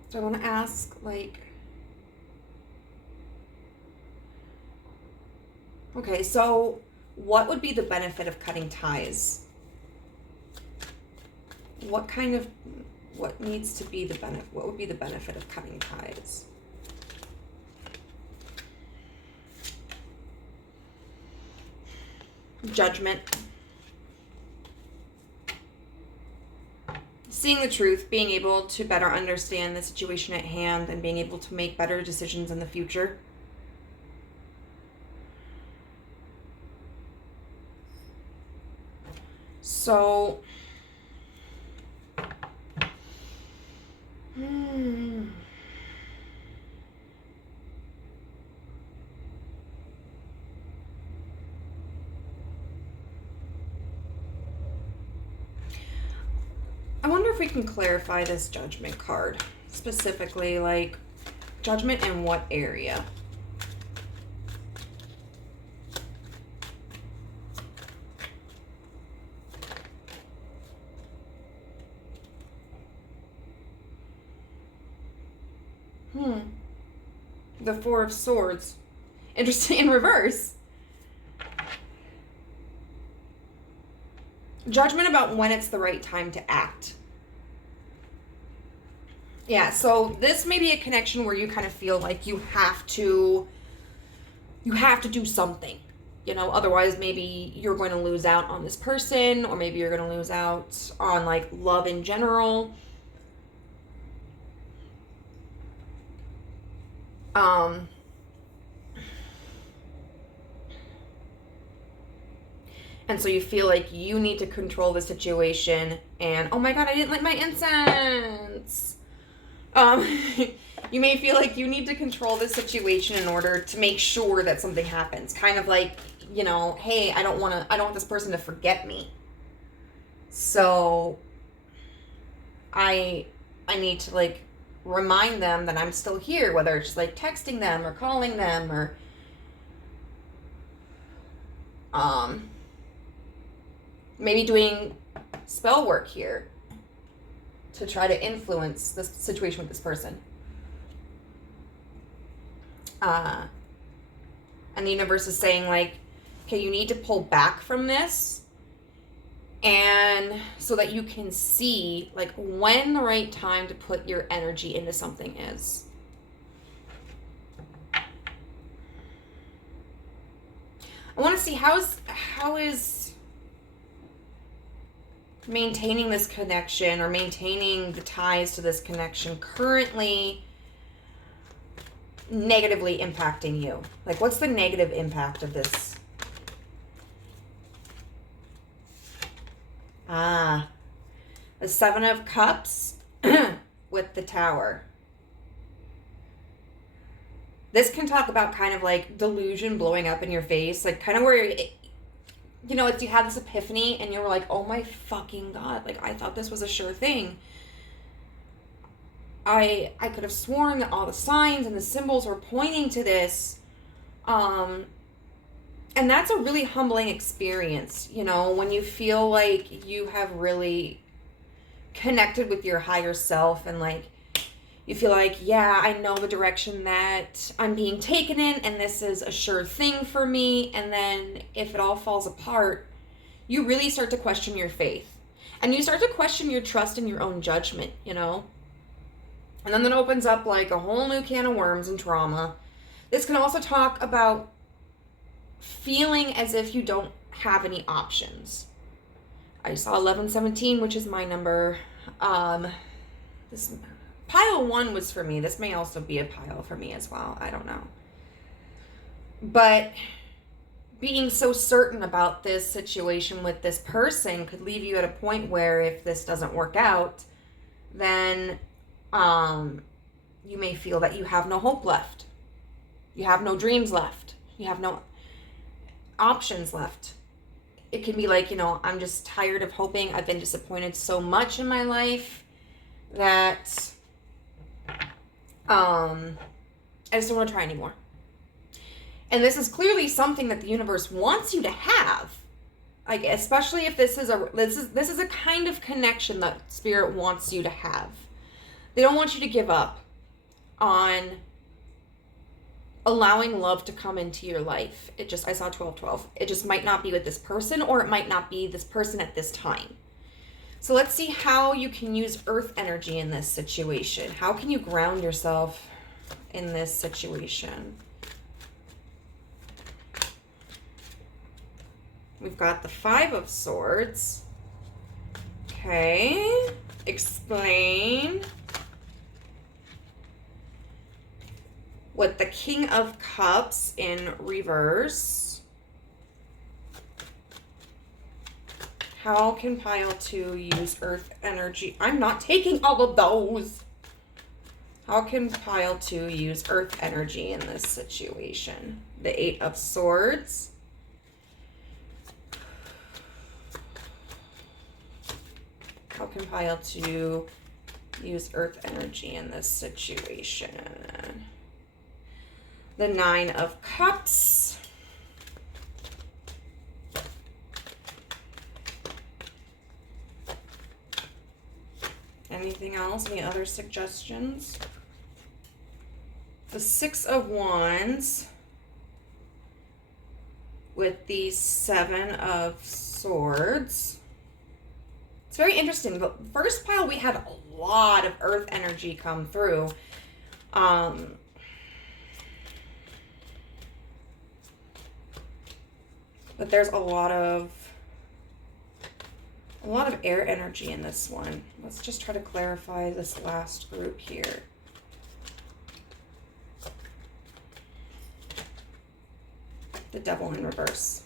So I want to ask, like, okay, so what would be the benefit of cutting ties? What needs to be the benefit? What would be the benefit of cutting ties? Judgment. Seeing the truth, being able to better understand the situation at hand, and being able to make better decisions in the future. So, I wonder if we can clarify this judgment card. Specifically, like, judgment in what area? The Four of Swords. Interesting, in reverse. Judgment about when it's the right time to act. Yeah, so this may be a connection where you kind of feel like you have to do something. You know, otherwise maybe you're going to lose out on this person, or maybe you're going to lose out on, like, love in general. And so you feel like you need to control the situation, and oh my god, I didn't light my incense. You may feel like you need to control the situation in order to make sure that something happens. Kind of like, you know, hey, I don't want this person to forget me. So I need to, like, remind them that I'm still here, whether it's just, like, texting them or calling them, or maybe doing spell work here to try to influence this situation with this person. And the universe is saying, like, okay, you need to pull back from this, and so that you can see, like, when the right time to put your energy into something is. I want to see how is maintaining this connection, or maintaining the ties to this connection, currently negatively impacting you. Like, what's the negative impact of this? The Seven of Cups with the Tower. This can talk about kind of like delusion blowing up in your face, like kind of where you know, it's, you have this epiphany and you were like, oh my fucking god, like, I thought this was a sure thing. I could have sworn that all the signs and the symbols were pointing to this. And that's a really humbling experience, you know, when you feel like you have really connected with your higher self, and like you feel like, yeah, I know the direction that I'm being taken in, and this is a sure thing for me. And then if it all falls apart, you really start to question your faith, and you start to question your trust in your own judgment, you know. And then that opens up like a whole new can of worms and trauma. This can also talk about feeling as if you don't have any options. I saw 1117, which is my number. This pile 1 was for me. This may also be a pile for me as well. I don't know. But being so certain about this situation with this person could leave you at a point where if this doesn't work out, then you may feel that you have no hope left. You have no dreams left. You have no options left. It can be like, you know, I'm just tired of hoping. I've been disappointed so much in my life that I just don't want to try anymore. And this is clearly something that the universe wants you to have. Like, especially if this is a kind of connection that Spirit wants you to have. They don't want you to give up on allowing love to come into your life. I saw 1212. It just might not be with this person, or it might not be this person at this time. So let's see how you can use earth energy in this situation. How can you ground yourself in this situation? We've got the 5 of Swords. Okay. Explain. With the King of Cups in reverse. How can pile 2 use earth energy? I'm not taking all of those. How can pile 2 use earth energy in this situation? The 8 of Swords. How can pile 2 use earth energy in this situation? The 9 of Cups. Anything else? Any other suggestions? The 6 of Wands with the 7 of Swords. It's very interesting. The first pile, we had a lot of earth energy come through. But there's a lot of air energy in this one. Let's just try to clarify this last group here. The Devil in reverse.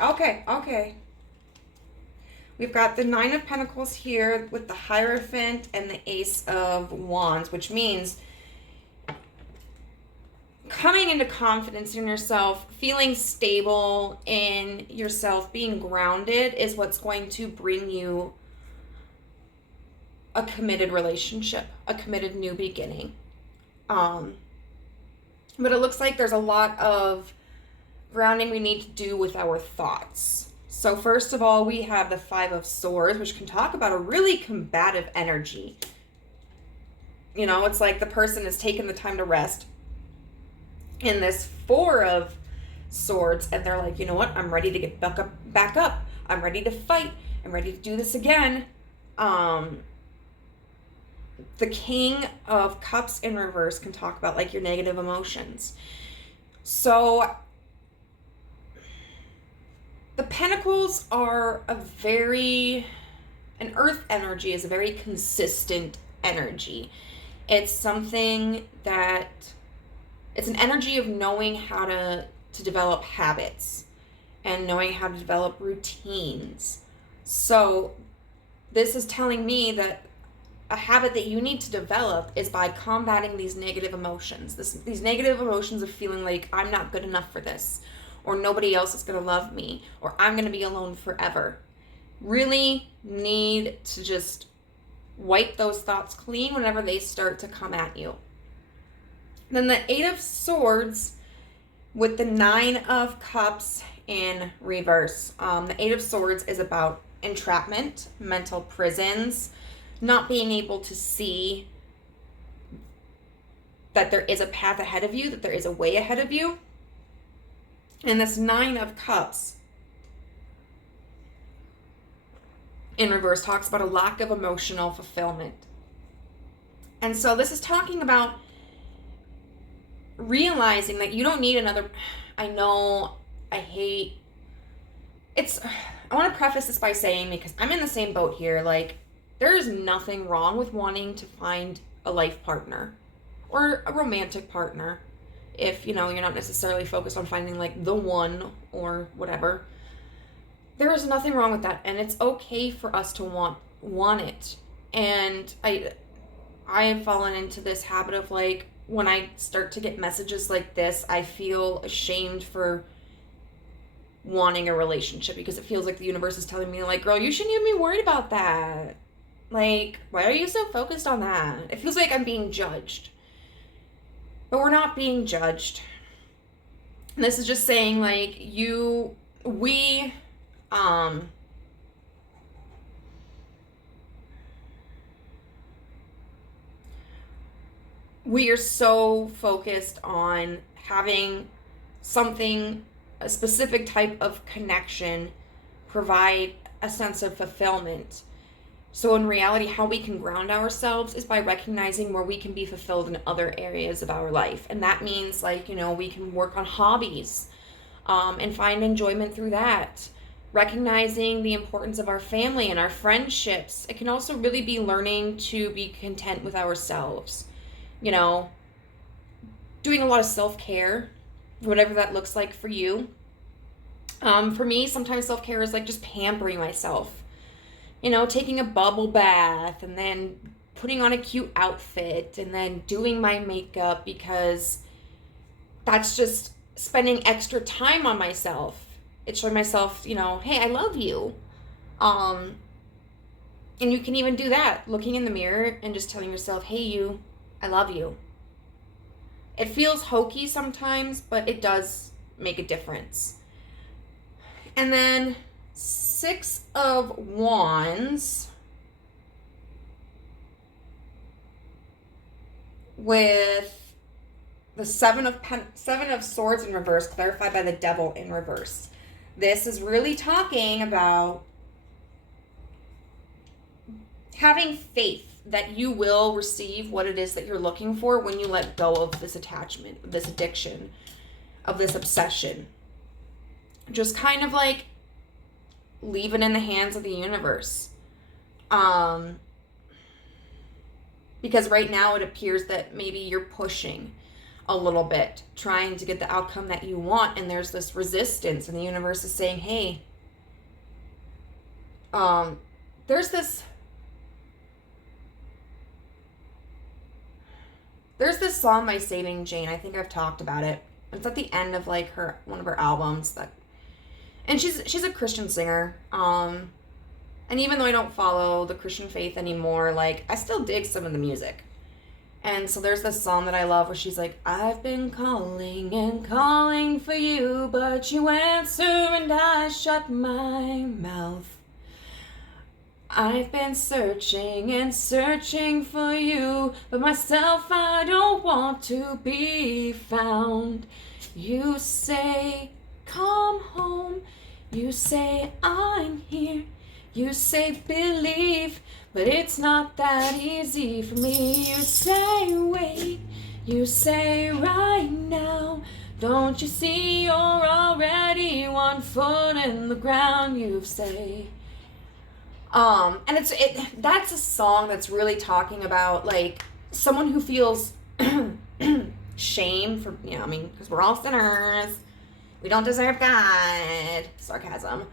Okay. We've got the 9 of Pentacles here with the Hierophant and the Ace of Wands, which means coming into confidence in yourself, feeling stable in yourself, being grounded is what's going to bring you a committed relationship, a committed new beginning. But it looks like there's a lot of grounding we need to do with our thoughts. So first of all, we have the 5 of Swords, which can talk about a really combative energy. You know, it's like the person is taking the time to rest. In this 4 of Swords, and they're like, you know what? I'm ready to get back up. I'm ready to fight. I'm ready to do this again. The King of Cups in reverse can talk about like your negative emotions. So the Pentacles are an earth energy is a very consistent energy. It's something that, it's an energy of knowing how to develop habits and knowing how to develop routines. So this is telling me that a habit that you need to develop is by combating these negative emotions. These negative emotions of feeling like I'm not good enough for this, or nobody else is going to love me, or I'm going to be alone forever. Really need to just wipe those thoughts clean whenever they start to come at you. Then the 8 of Swords with the 9 of Cups in reverse. The 8 of Swords is about entrapment, mental prisons, not being able to see that there is a path ahead of you, that there is a way ahead of you. And this 9 of Cups in reverse talks about a lack of emotional fulfillment. And so this is talking about realizing that you don't need another. I want to preface this by saying, because I'm in the same boat here, like, there is nothing wrong with wanting to find a life partner or a romantic partner if, you know, you're not necessarily focused on finding like the one or whatever. There is nothing wrong with that, and it's okay for us to want it. And I have fallen into this habit of like, when I start to get messages like this, I feel ashamed for wanting a relationship, because it feels like the universe is telling me, like, girl, you shouldn't even be worried about that. Like, why are you so focused on that? It feels like I'm being judged. But we're not being judged. And this is just saying, like, we are so focused on having something, a specific type of connection, provide a sense of fulfillment. So in reality, how we can ground ourselves is by recognizing where we can be fulfilled in other areas of our life. And that means, like, we can work on hobbies and find enjoyment through that. Recognizing the importance of our family and our friendships. It can also really be learning to be content with ourselves. Doing a lot of self-care, whatever that looks like for you. For me, sometimes self-care is like just pampering myself. Taking a bubble bath and then putting on a cute outfit and then doing my makeup, because that's just spending extra time on myself. It's showing myself, hey, I love you. And you can even do that, looking in the mirror and just telling yourself, hey, I love you. It feels hokey sometimes, but it does make a difference. And then 6 of Wands with the 7 of Swords in reverse, clarified by the Devil in reverse. This is really talking about having faith that you will receive what it is that you're looking for when you let go of this attachment, this addiction, of this obsession. Just kind of like leave it in the hands of the universe. Because right now it appears that maybe you're pushing a little bit, trying to get the outcome that you want, and there's this resistance, and the universe is saying, hey, there's this song by Saving Jane. I think I've talked about it. It's at the end of like one of her albums, and she's a Christian singer. And even though I don't follow the Christian faith anymore, like, I still dig some of the music. And so there's this song that I love where she's like, I've been calling and calling for you, but you answer and I shut my mouth. I've been searching and searching for you, but myself I don't want to be found. You say, come home. You say, I'm here. You say, believe, but it's not that easy for me. You say, wait. You say, right now. Don't you see you're already 1 foot in the ground? You say. And that's a song that's really talking about, like, someone who feels shame for, because we're all sinners. We don't deserve God. Sarcasm.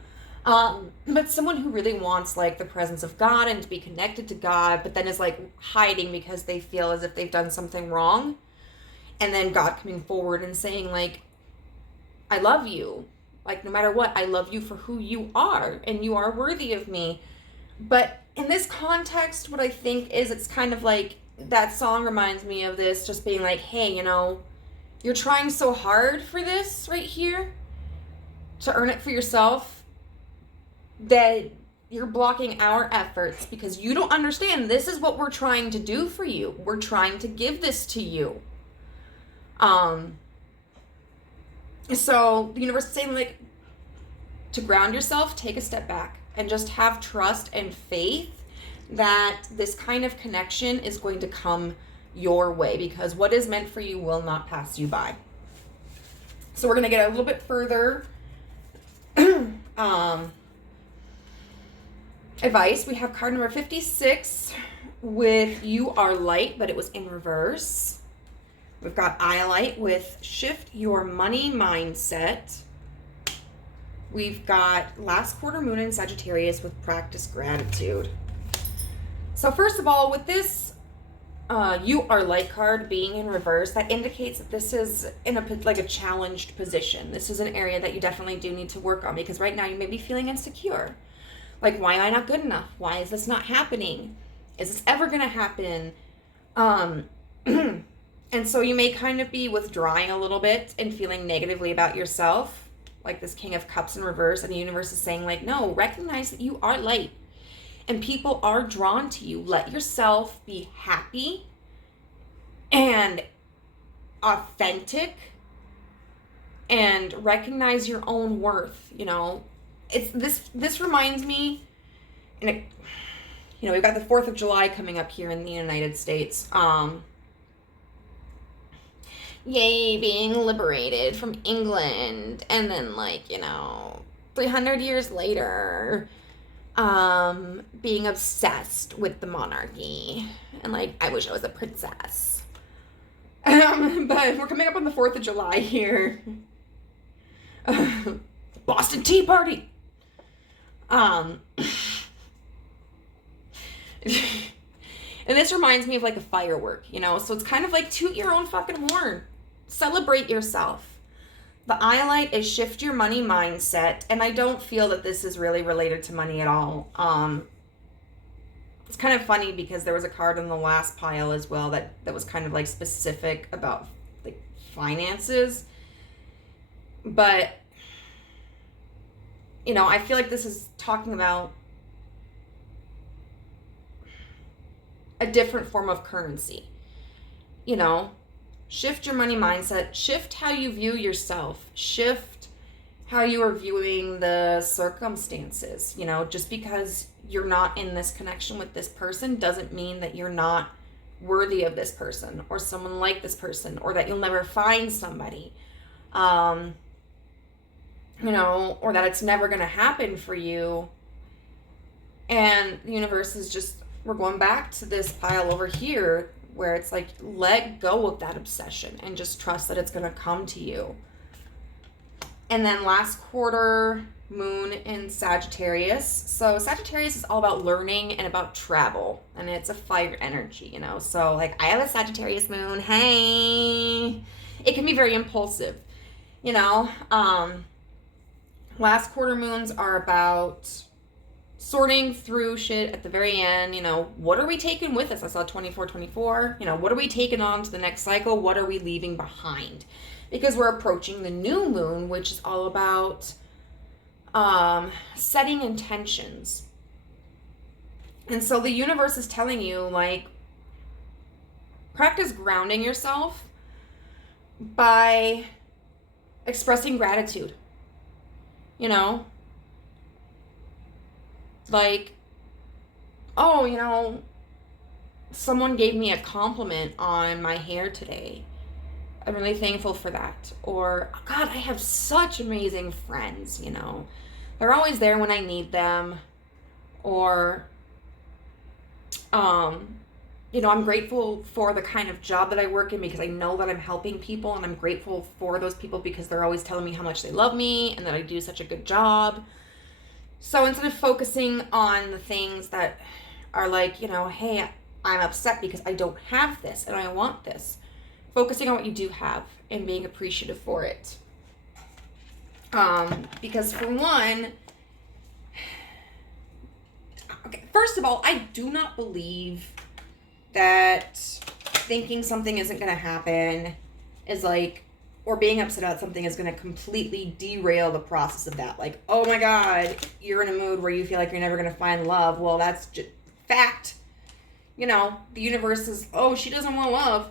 But someone who really wants, like, the presence of God and to be connected to God, but then is, like, hiding because they feel as if they've done something wrong. And then God coming forward and saying, like, I love you. Like, no matter what, I love you for who you are, and you are worthy of me. But in this context, what I think is, it's kind of like, that song reminds me of this, just being like, hey, you're trying so hard for this right here, to earn it for yourself, that you're blocking our efforts because you don't understand this is what we're trying to do for you. We're trying to give this to you. So the universe is saying, like, to ground yourself, take a step back and just have trust and faith that this kind of connection is going to come your way, because what is meant for you will not pass you by. So we're going to get a little bit further advice. We have card number 56 with You Are Light, but it was in reverse. We've got I Light with Shift Your Money Mindset. We've got Last Quarter Moon in Sagittarius with Practice Gratitude. So first of all, with this You are light card being in reverse, that indicates that this is in a challenged position. This is an area that you definitely do need to work on, because right now you may be feeling insecure. Like, why am I not good enough? Why is this not happening? Is this ever going to happen? And so you may kind of be withdrawing a little bit and feeling negatively about yourself, like this King of Cups in reverse, and the universe is saying, like, no, recognize that you are light. And people are drawn to you. Let yourself be happy and authentic and recognize your own worth. It's this reminds me, and we've got the 4th of July coming up here in the United States. Yay, being liberated from England. And then 300 years later, being obsessed with the monarchy, and I wish I was a princess. But we're coming up on the 4th of July here. Boston Tea Party. And this reminds me of a firework, so it's kind of like toot your own fucking horn. Celebrate yourself. The eye light is shift your money mindset, and I don't feel that this is really related to money at all. It's kind of funny because there was a card in the last pile as well that was kind of specific about finances. But, I feel like this is talking about a different form of currency. Shift your money mindset, shift how you view yourself, shift how you are viewing the circumstances. Just because you're not in this connection with this person doesn't mean that you're not worthy of this person or someone like this person, or that you'll never find somebody, or that it's never going to happen for you. And the universe is just, we're going back to this pile over here where it's let go of that obsession and just trust that it's going to come to you. And then last quarter, moon in Sagittarius. So Sagittarius is all about learning and about travel, and it's a fire energy, So I have a Sagittarius moon. Hey, it can be very impulsive, Last quarter moons are about sorting through shit at the very end. What are we taking with us? I saw 2424. What are we taking on to the next cycle? What are we leaving behind? Because we're approaching the new moon, which is all about setting intentions. And so the universe is telling you, practice grounding yourself by expressing gratitude. Someone gave me a compliment on my hair today. I'm really thankful for that. Or, oh God, I have such amazing friends, They're always there when I need them. Or, I'm grateful for the kind of job that I work in because I know that I'm helping people, and I'm grateful for those people because they're always telling me how much they love me and that I do such a good job. So instead of focusing on the things that are hey, I'm upset because I don't have this and I want this, focusing on what you do have and being appreciative for it. Because for one, first of all, I do not believe that thinking something isn't going to happen is or being upset about something is going to completely derail the process of that. Oh my God, you're in a mood where you feel like you're never going to find love. Well, that's just fact. The universe is, oh, she doesn't want love.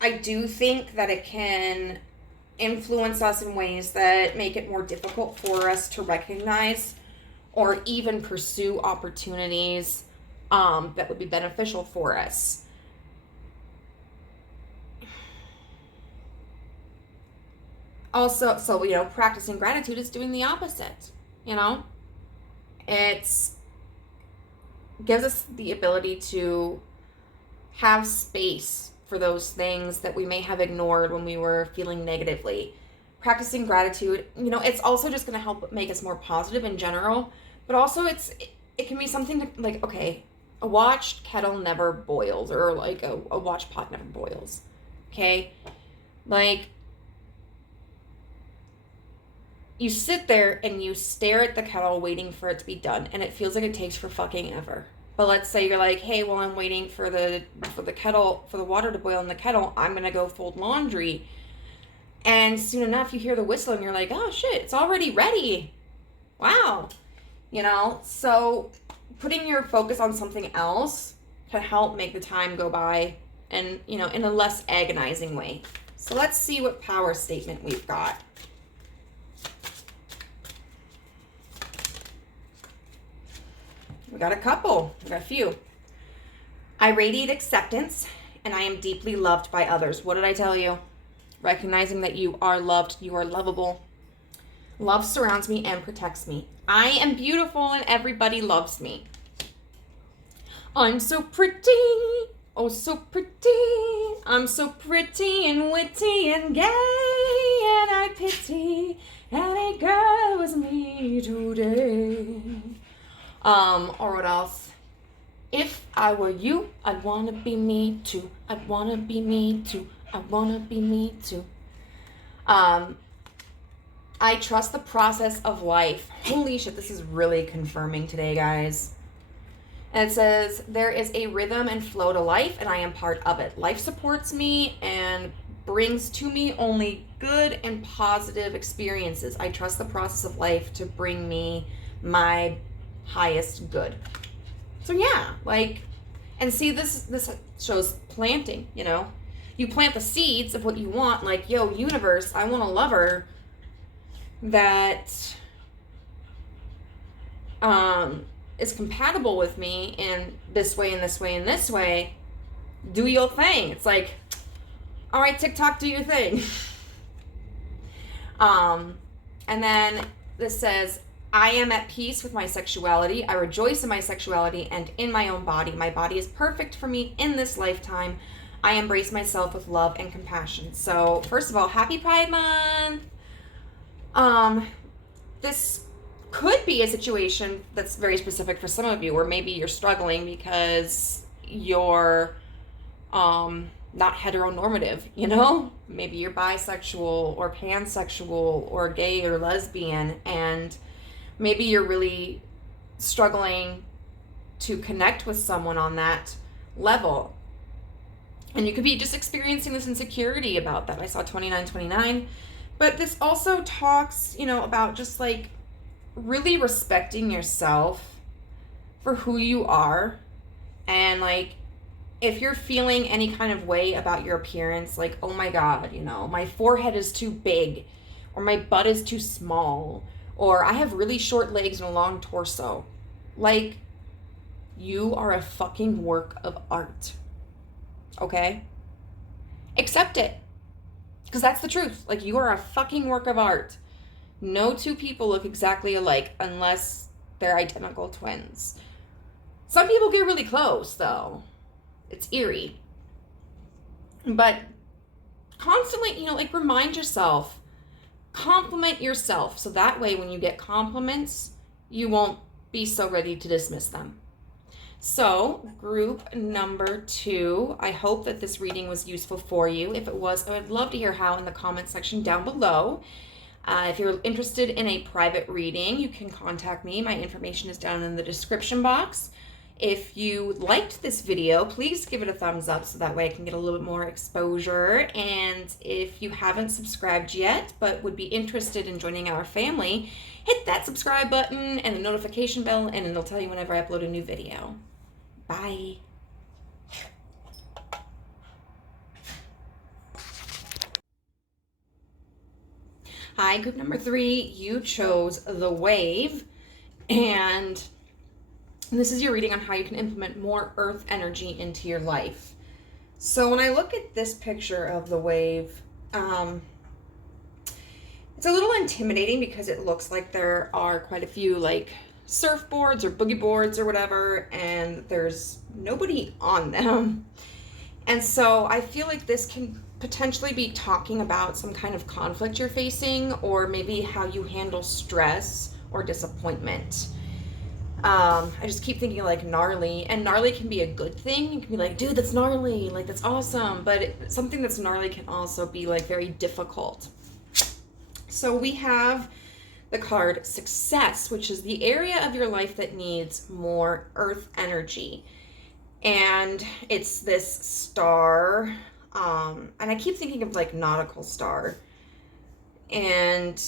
I do think that it can influence us in ways that make it more difficult for us to recognize or even pursue opportunities that would be beneficial for us. Also, so, practicing gratitude is doing the opposite, It's gives us the ability to have space for those things that we may have ignored when we were feeling negatively. Practicing gratitude, it's also just going to help make us more positive in general, but also it can be something to, okay, a watch kettle never boils, or like a watch pot never boils. Okay? Like, you sit there and you stare at the kettle waiting for it to be done, and it feels like it takes for fucking ever. But let's say you're like, hey, well, I'm waiting for the kettle, for the water to boil in the kettle. I'm gonna go fold laundry. And soon enough, you hear the whistle and you're like, oh shit, it's already ready. Wow. You know, so putting your focus on something else can help make the time go by, and, you know, in a less agonizing way. So let's see what power statement we've got. We got a couple. We got a few. I radiate acceptance, and I am deeply loved by others. What did I tell you? Recognizing that you are loved, you are lovable. Love surrounds me and protects me. I am beautiful and everybody loves me. I'm so pretty, oh so pretty. I'm so pretty and witty and gay, and I pity any girl with me today. Or what else? If I were you, I'd wanna be me too. I'd wanna be me too. I wanna be me too. I trust the process of life. Holy shit, this is really confirming today, guys. And it says, there is a rhythm and flow to life, and I am part of it. Life supports me and brings to me only good and positive experiences. I trust the process of life to bring me my highest good. So yeah, like, and see, this shows planting, you know. You plant the seeds of what you want, like, yo, universe, I want a lover that is compatible with me in this way and this way and this way. Do your thing. It's like, all right, TikTok, do your thing. And then this says, I am at peace with my sexuality. I rejoice in my sexuality and in my own body. My body is perfect for me in this lifetime. I embrace myself with love and compassion. So, first of all, happy Pride Month. This could be a situation that's very specific for some of you, or maybe you're struggling because you're not heteronormative, you know? Maybe you're bisexual or pansexual or gay or lesbian, and maybe you're really struggling to connect with someone on that level. And you could be just experiencing this insecurity about that. I saw 2929. But this also talks, you know, about just like really respecting yourself for who you are. And like, if you're feeling any kind of way about your appearance, like, oh my God, you know, my forehead is too big, or my butt is too small, or I have really short legs and a long torso. Like, you are a fucking work of art. Okay? Accept it. Because that's the truth. Like, you are a fucking work of art. No two people look exactly alike unless they're identical twins. Some people get really close, though. It's eerie. But constantly, you know, like, remind yourself. Compliment yourself. So that way, when you get compliments, you won't be so ready to dismiss them. So, group number 2, I hope that this reading was useful for you. If it was, I would love to hear how in the comment section down below. If you're interested in a private reading, you can contact me. My information is down in the description box. If you liked this video, please give it a thumbs up so that way I can get a little bit more exposure. And if you haven't subscribed yet, but would be interested in joining our family, hit that subscribe button and the notification bell, and it'll tell you whenever I upload a new video. Bye. Hi, group number 3. You chose the wave, and this is your reading on how you can implement more earth energy into your life. So when I look at this picture of the wave, it's a little intimidating because it looks like there are quite a few like surfboards or boogie boards or whatever, and there's nobody on them. And so I feel like this can potentially be talking about some kind of conflict you're facing, or maybe how you handle stress or disappointment. I just keep thinking like gnarly, and gnarly can be a good thing. You can be like, dude, that's gnarly, like that's awesome. But something that's gnarly can also be like very difficult. So we have the card Success, which is the area of your life that needs more earth energy. And it's this star, and I keep thinking of like nautical star. And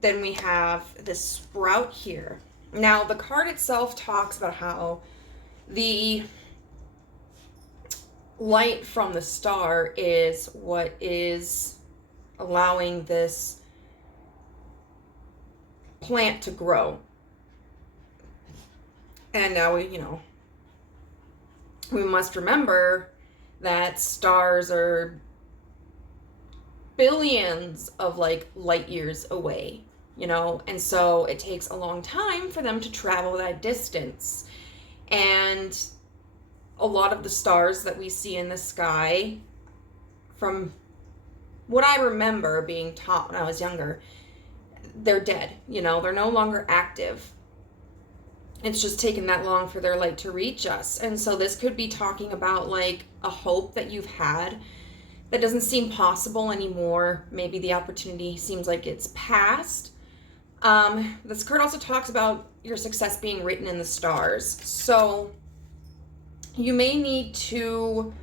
then we have this sprout here. Now, the card itself talks about how the light from the star is what is allowing this plant to grow. And now we must remember that stars are billions of like light years away, and so it takes a long time for them to travel that distance. And a lot of the stars that we see in the sky, from what I remember being taught when I was younger, they're dead, they're no longer active. It's just taken that long for their light to reach us. And so this could be talking about like a hope that you've had that doesn't seem possible anymore. Maybe the opportunity seems like it's past. This card also talks about your success being written in the stars. So you may need to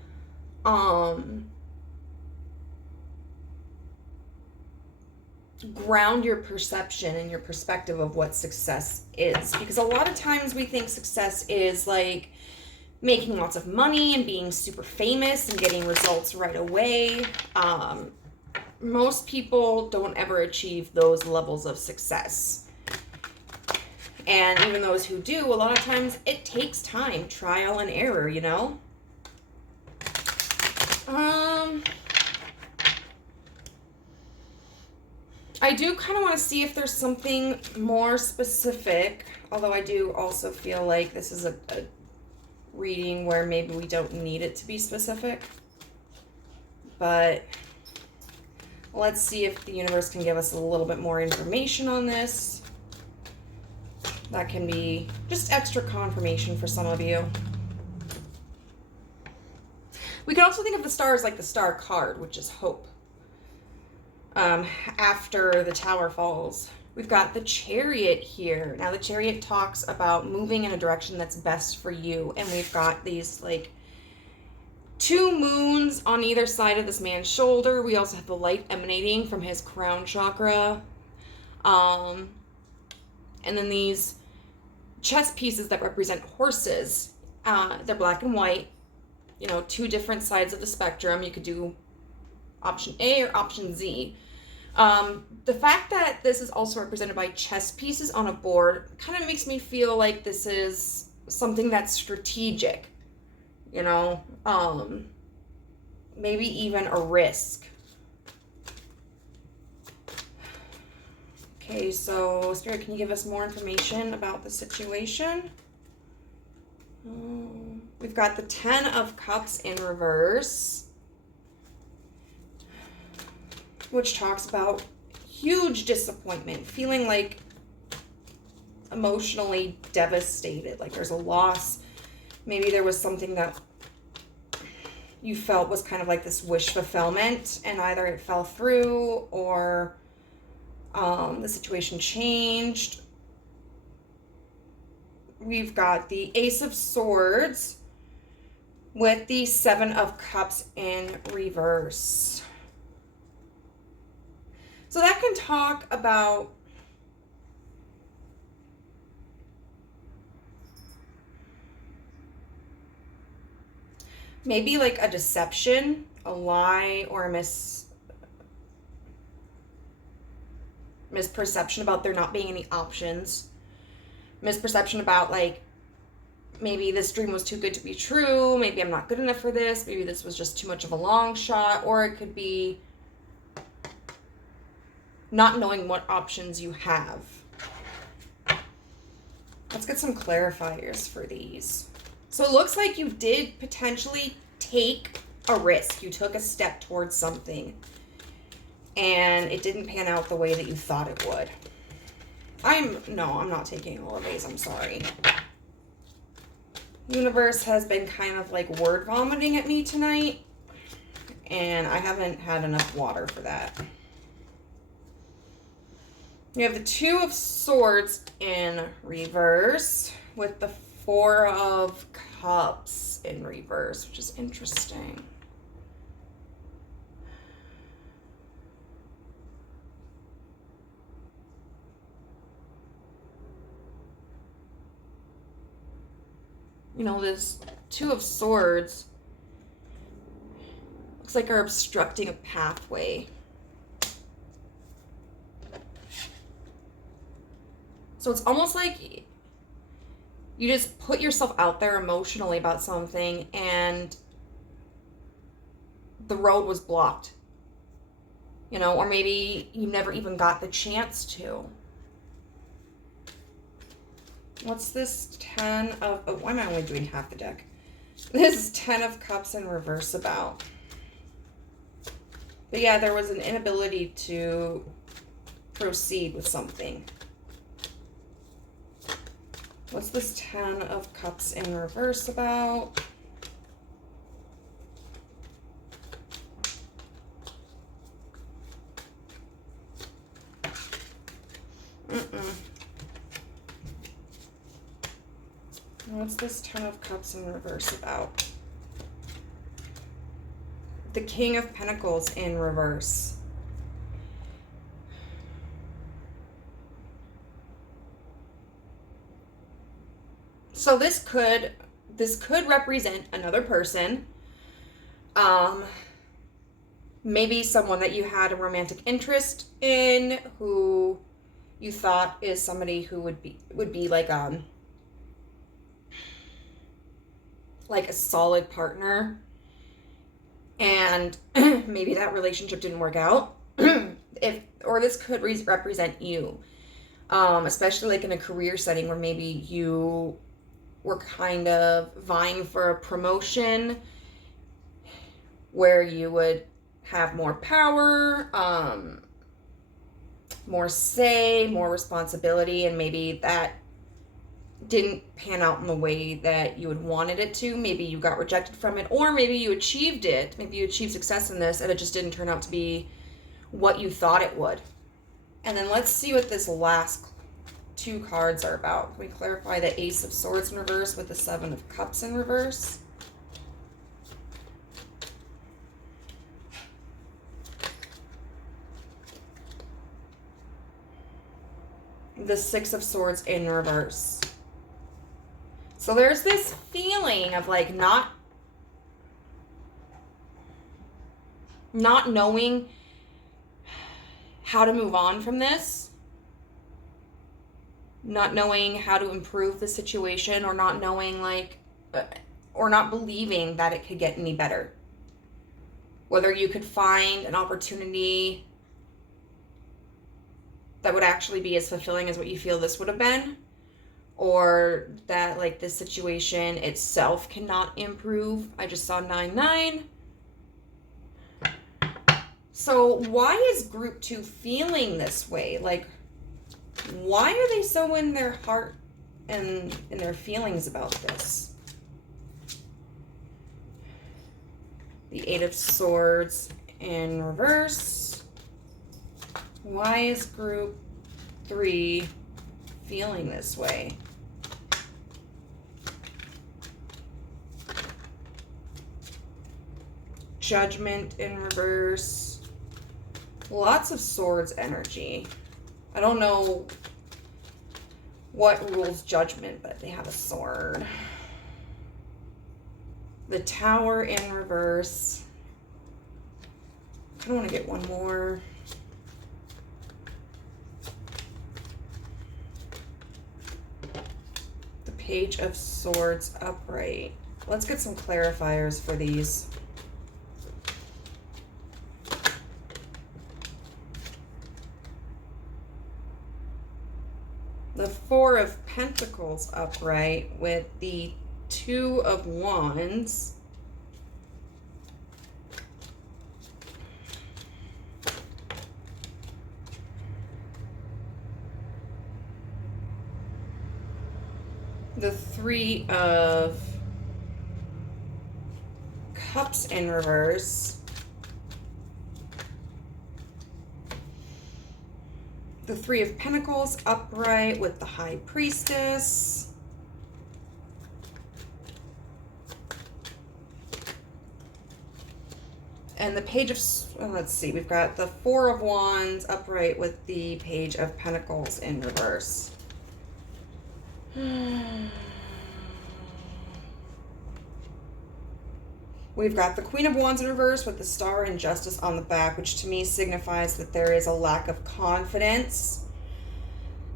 ground your perception and your perspective of what success is, because a lot of times we think success is like making lots of money and being super famous and getting results right away. Most people don't ever achieve those levels of success. And even those who do, a lot of times it takes time, trial and error, I do kind of want to see if there's something more specific, although I do also feel like this is a reading where maybe we don't need it to be specific. But let's see if the universe can give us a little bit more information on this. That can be just extra confirmation for some of you. We can also think of the stars like the star card, which is hope. After the tower falls, we've got the Chariot here. Now the Chariot talks about moving in a direction that's best for you. And we've got these like 2 moons on either side of this man's shoulder. We also have the light emanating from his crown chakra. And then these chess pieces that represent horses. They're black and white. 2 different sides of the spectrum. You could do option A or option Z. The fact that this is also represented by chess pieces on a board kind of makes me feel like this is something that's strategic, maybe even a risk. Okay, so Spirit, can you give us more information about the situation? We've got the 10 of Cups in reverse, which talks about huge disappointment, feeling like emotionally devastated, like there's a loss. Maybe there was something that you felt was kind of like this wish fulfillment, and either it fell through or the situation changed. We've got the Ace of Swords with the 7 of Cups in reverse. So that can talk about maybe like a deception, a lie, or a misperception about there not being any options. Misperception about like, maybe this dream was too good to be true. Maybe I'm not good enough for this. Maybe this was just too much of a long shot. Or it could be not knowing what options you have. Let's get some clarifiers for these. So it looks like you did potentially take a risk. You took a step towards something and it didn't pan out the way that you thought it would. No, I'm not taking all of these. I'm sorry. Universe has been kind of like word vomiting at me tonight, and I haven't had enough water for that. You have the Two of Swords in reverse with the Four of Cups in reverse, which is interesting. You know, this Two of Swords looks like are obstructing a pathway. So it's almost like you just put yourself out there emotionally about something and the road was blocked. You know, or maybe you never even got the chance to. What's this 10 of... Oh, why am I only doing half the deck? This is 10 of Cups in reverse about. But yeah, there was an inability to proceed with something. What's this 10 of Cups in reverse about? What's this 10 of Cups in reverse about? The King of Pentacles in reverse. So this could represent another person. Maybe someone that you had a romantic interest in, who you thought is somebody who would be like a solid partner, and maybe that relationship didn't work out. Or this could represent you, especially like in a career setting where maybe you were kind of vying for a promotion where you would have more power, more say, more responsibility, and maybe that didn't pan out in the way that you had wanted it to. Maybe you got rejected from it, or maybe you achieved it. Maybe you achieved success in this and it just didn't turn out to be what you thought it would. And then let's see what this last two cards are about. Can we clarify the Ace of Swords in reverse with the Seven of Cups in reverse? The Six of Swords in reverse. So there's this feeling of like not knowing how to move on from this, not knowing how to improve the situation, or not knowing or not believing that it could get any better. Whether you could find an opportunity that would actually be as fulfilling as what you feel this would have been, or that like this situation itself cannot improve. I just saw 9-9. So why is group 2 feeling this way? Like, why are they so in their heart and in their feelings about this? The Eight of Swords in reverse. Why is group 3 feeling this way? Judgment in reverse. Lots of swords energy. I don't know what rules judgment, but they have a sword. The Tower in reverse. I kind of want to get one more. The Page of Swords upright. Let's get some clarifiers for these. The Four of Pentacles upright with the Two of Wands. Three of Cups in reverse. The Three of Pentacles upright with the High Priestess. And the Page of, let's see, we've got the Four of Wands upright with the Page of Pentacles in reverse. We've got the Queen of Wands in reverse with the Star and Justice on the back, which to me signifies that there is a lack of confidence,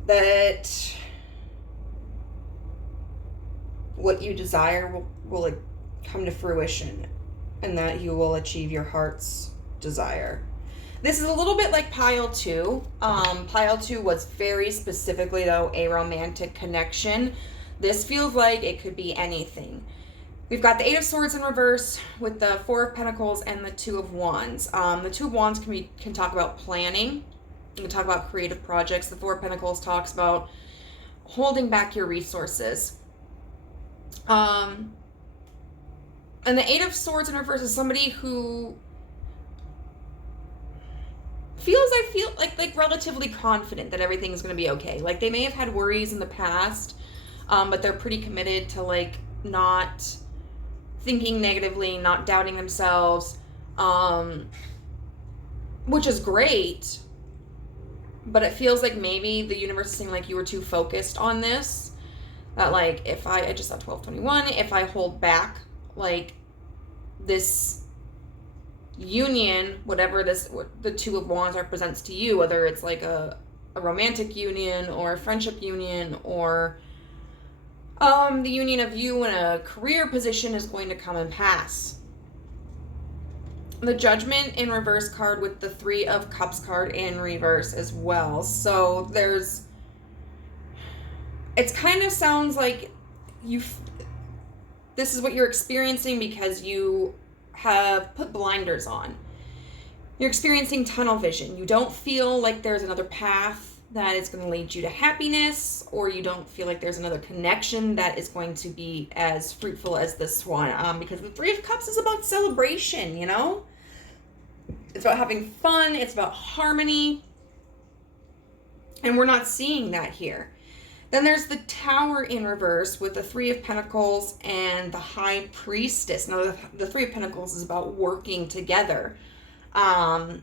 that what you desire will come to fruition, and that you will achieve your heart's desire. This is a little bit like Pile 2. Pile 2 was very specifically, though, a romantic connection. This feels like it could be anything. We've got the Eight of Swords in reverse with the Four of Pentacles and the Two of Wands. The Two of Wands can talk about planning. You can talk about creative projects. The Four of Pentacles talks about holding back your resources. And the Eight of Swords in reverse is somebody who feels like relatively confident that everything is going to be okay. Like, they may have had worries in the past, but they're pretty committed to, like, not thinking negatively, not doubting themselves, which is great. But it feels like maybe the universe is saying, like, you were too focused on this. That, like, if I just saw 1221, if I hold back, like, this union, whatever the Two of Wands represents to you, whether it's like a romantic union or a friendship union or the union of you in a career position, is going to come and pass. The Judgment in reverse card with the Three of Cups card in reverse as well. So it kind of sounds like this is what you're experiencing because you have put blinders on. You're experiencing tunnel vision. You don't feel like there's another path that is going to lead you to happiness, or you don't feel like there's another connection that is going to be as fruitful as this one. Because the Three of Cups is about celebration, you know? It's about having fun. It's about harmony. And we're not seeing that here. Then there's the Tower in reverse with the Three of Pentacles and the High Priestess. Now, the Three of Pentacles is about working together. And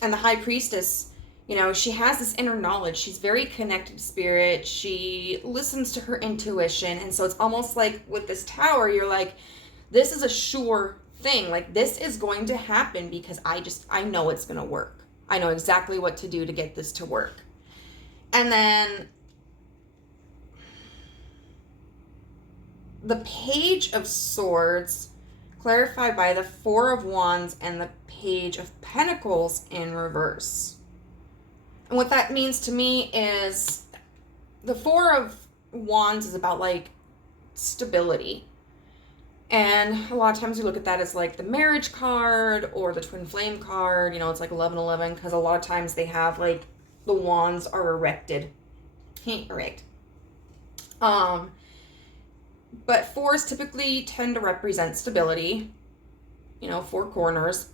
the High Priestess, you know, she has this inner knowledge. She's very connected to spirit. She listens to her intuition. And so it's almost like with this Tower, you're like, this is a sure thing. Like, this is going to happen because I know it's going to work. I know exactly what to do to get this to work. And then the Page of Swords, clarified by the Four of Wands and the Page of Pentacles in reverse. And what that means to me is the Four of Wands is about, like, stability. And a lot of times we look at that as, like, the marriage card or the twin flame card. You know, it's like 1111, because a lot of times they have, like, the wands are erected. Erect. But fours typically tend to represent stability, you know, four corners.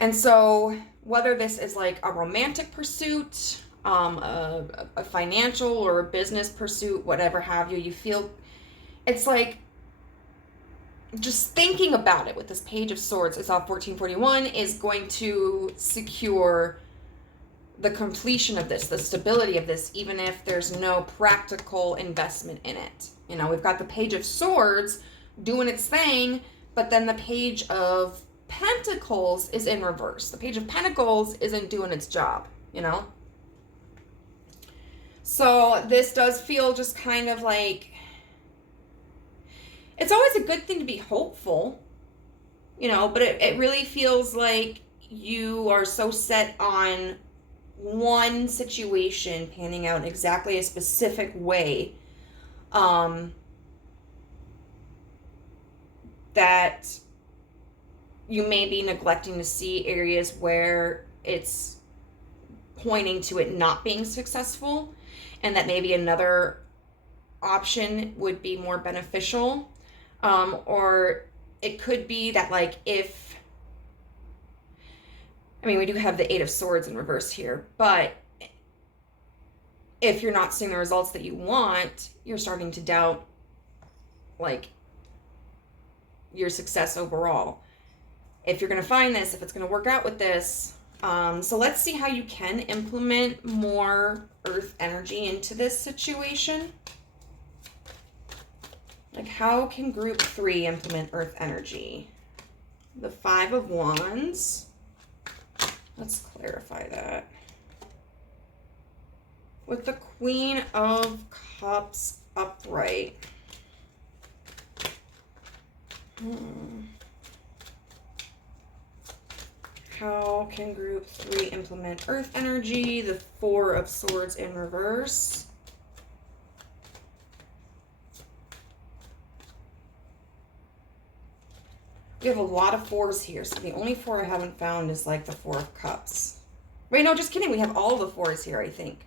And so whether this is like a romantic pursuit, a financial or a business pursuit, whatever have you, you feel it's like just thinking about it with this Page of Swords, it's off 1441, is going to secure the completion of this, the stability of this, even if there's no practical investment in it. You know, we've got the Page of Swords doing its thing, but then the Page of Pentacles is in reverse. The Page of Pentacles isn't doing its job, you know? So this does feel just kind of like, it's always a good thing to be hopeful, you know, but it really feels like you are so set on one situation panning out in exactly a specific way, that you may be neglecting to see areas where it's pointing to it not being successful, and that maybe another option would be more beneficial. Or it could be that, like, we do have the Eight of Swords in reverse here, but if you're not seeing the results that you want, you're starting to doubt, like, your success overall. If you're going to find this, if it's going to work out with this. So let's see how you can implement more earth energy into this situation. Like, how can group 3 implement earth energy? The 5 of Wands. Let's clarify that. With the Queen of Cups upright. How can group 3 implement earth energy? The 4 of Swords in reverse. We have a lot of 4s here, so the only 4 I haven't found is like the 4 of Cups. Wait, no, just kidding. We have all the 4s here, I think.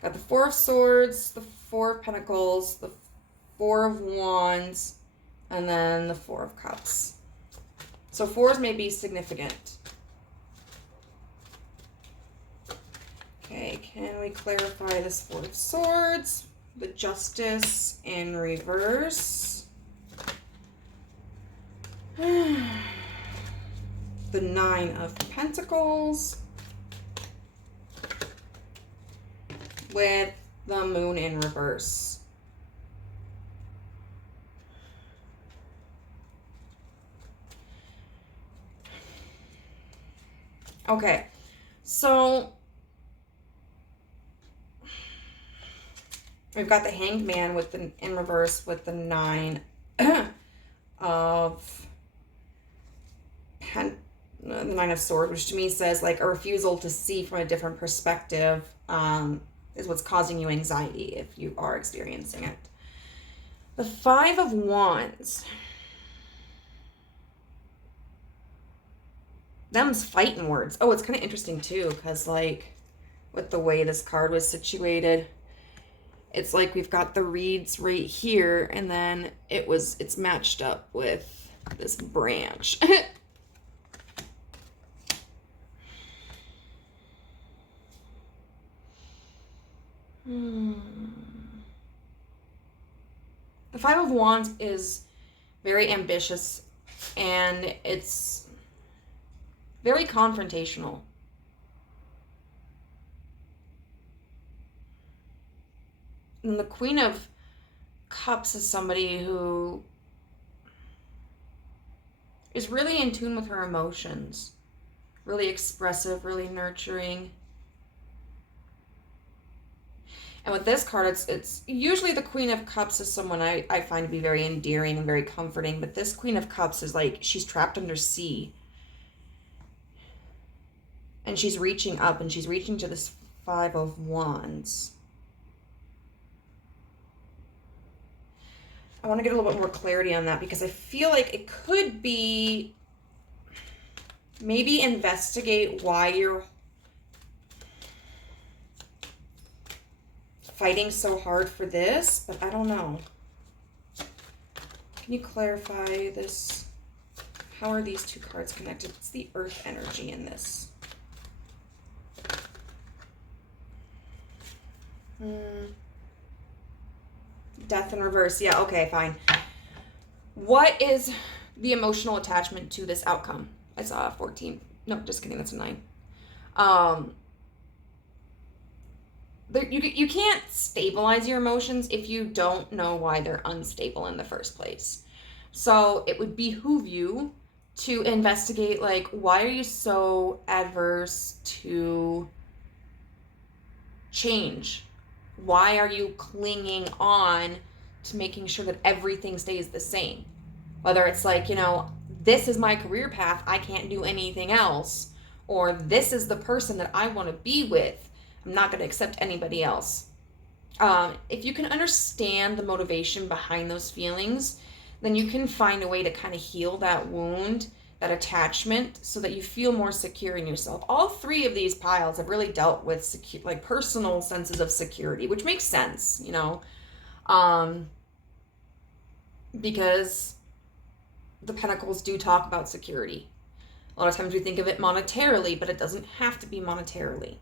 Got the 4 of Swords, the 4 of Pentacles, the 4 of Wands, and then the 4 of Cups. So 4s may be significant. Okay, can we clarify this 4 of Swords? The Justice in reverse. The 9 of Pentacles with the Moon in reverse. Okay, so we've got the Hanged Man with the in reverse with the 9 of the 9 of Swords, which to me says like a refusal to see from a different perspective is what's causing you anxiety if you are experiencing it. The 5 of Wands. Them's fighting words. Oh, it's kind of interesting too, because like with the way this card was situated, it's like we've got the reeds right here, and then it's matched up with this branch. The 5 of Wands is very ambitious, and it's very confrontational. And the Queen of Cups is somebody who is really in tune with her emotions, really expressive, really nurturing. And with this card, it's usually the Queen of Cups is someone I find to be very endearing and very comforting. But this Queen of Cups is like she's trapped under sea. And she's reaching up, and she's reaching to this 5 of Wands. I want to get a little bit more clarity on that, because I feel like it could be maybe investigate why you're fighting so hard for this, but I don't know. Can you clarify this? How are these two cards connected? It's the earth energy in this. Death in reverse. Yeah, okay, fine. What is the emotional attachment to this outcome? I saw a 14. No, just kidding. That's a 9. You can't stabilize your emotions if you don't know why they're unstable in the first place. So it would behoove you to investigate, like, why are you so adverse to change? Why are you clinging on to making sure that everything stays the same? Whether it's like, this is my career path, I can't do anything else. Or this is the person that I want to be with, I'm not going to accept anybody else. If you can understand the motivation behind those feelings, then you can find a way to kind of heal that wound, that attachment, so that you feel more secure in yourself. All 3 of these piles have really dealt with personal senses of security, which makes sense, Because the Pentacles do talk about security. A lot of times we think of it monetarily, but it doesn't have to be monetarily.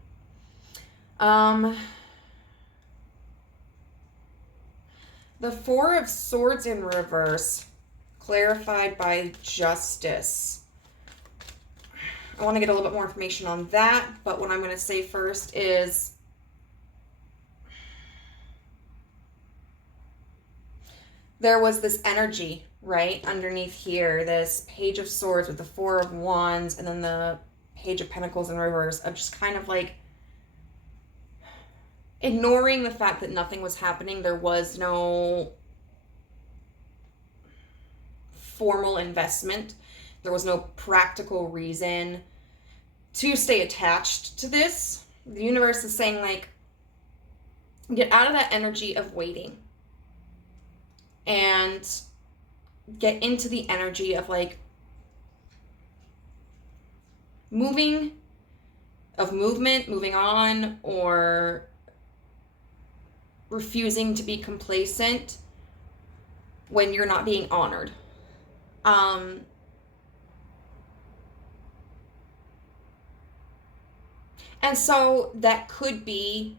The Four of Swords in reverse, clarified by Justice. I want to get a little bit more information on that, but what I'm going to say first is there was this energy, right, underneath here, this Page of Swords with the Four of Wands and then the Page of Pentacles in reverse of just kind of like ignoring the fact that nothing was happening. There was no formal investment. There was no practical reason to stay attached to this. The universe is saying, like, get out of that energy of waiting and get into the energy of, like, movement, moving on, or refusing to be complacent when you're not being honored. And so that could be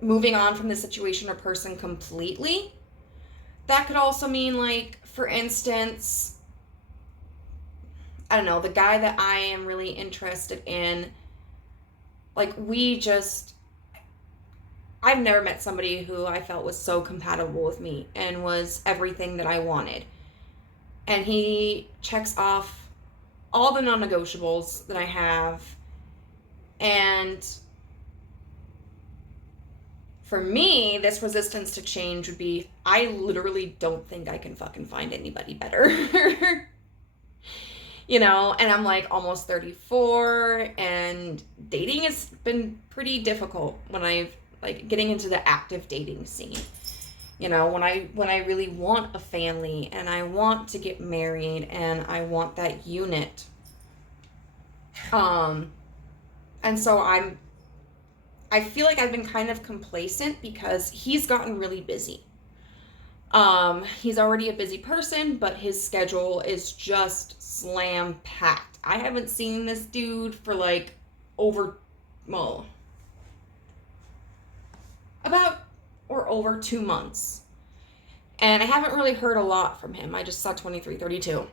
moving on from the situation or person completely. That could also mean, like, for instance, I don't know, the guy that I am really interested in, like, I've never met somebody who I felt was so compatible with me and was everything that I wanted. And he checks off all the non-negotiables that I have. And for me, this resistance to change would be, I literally don't think I can fucking find anybody better. You know, and I'm like almost 34, and dating has been pretty difficult when I've, like, getting into the active dating scene. You know, when I really want a family and I want to get married and I want that unit. And so I feel like I've been kind of complacent because he's gotten really busy. He's already a busy person, but his schedule is just slam packed. I haven't seen this dude for like over 2 months. And I haven't really heard a lot from him. I just saw 2332.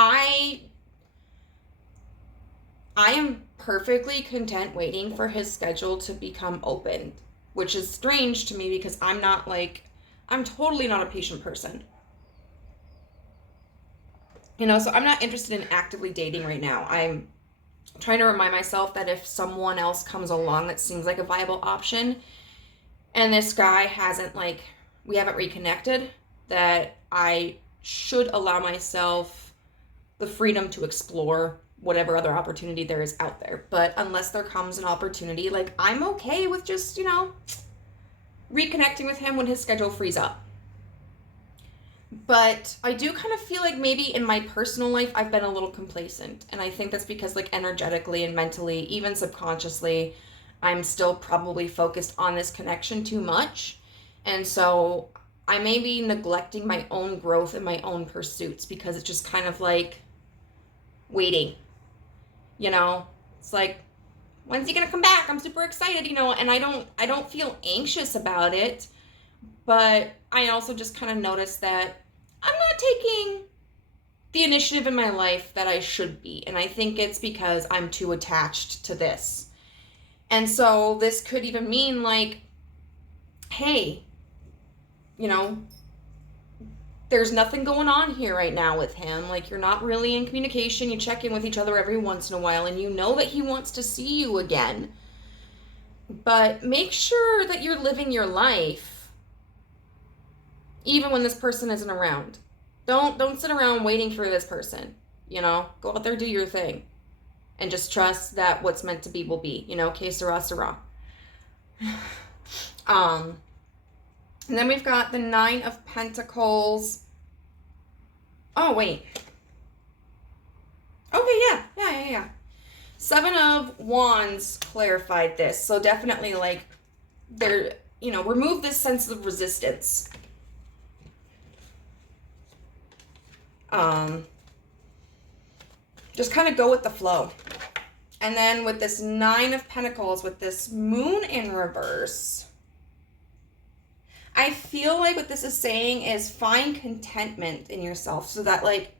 I am perfectly content waiting for his schedule to become open, which is strange to me because I'm totally not a patient person. You know, so I'm not interested in actively dating right now. I'm trying to remind myself that if someone else comes along that seems like a viable option, and this guy we haven't reconnected, that I should allow myself the freedom to explore whatever other opportunity there is out there. But unless there comes an opportunity, like, I'm okay with just, you know, reconnecting with him when his schedule frees up. But I do kind of feel like maybe in my personal life, I've been a little complacent. And I think that's because, like, energetically and mentally, even subconsciously, I'm still probably focused on this connection too much. And so I may be neglecting my own growth and my own pursuits because it's just kind of like waiting. You know, it's like, when's he gonna come back? I'm super excited, you know, and I don't feel anxious about it, but I also just kind of noticed that I'm not taking the initiative in my life that I should be, and I think it's because I'm too attached to this. And so this could even mean, like, hey, you know, there's nothing going on here right now with him. Like, you're not really in communication. You check in with each other every once in a while, and you know that he wants to see you again. But make sure that you're living your life even when this person isn't around. Don't sit around waiting for this person. You know, go out there, do your thing. And just trust that what's meant to be will be. You know, que sera, sera. And then we've got the Nine of Pentacles. Oh, wait. Okay, yeah. Seven of Wands clarified this. So definitely like there, you know, remove this sense of resistance. Just kind of go with the flow. And then with this Nine of Pentacles, with this Moon in reverse, I feel like what this is saying is find contentment in yourself, so that like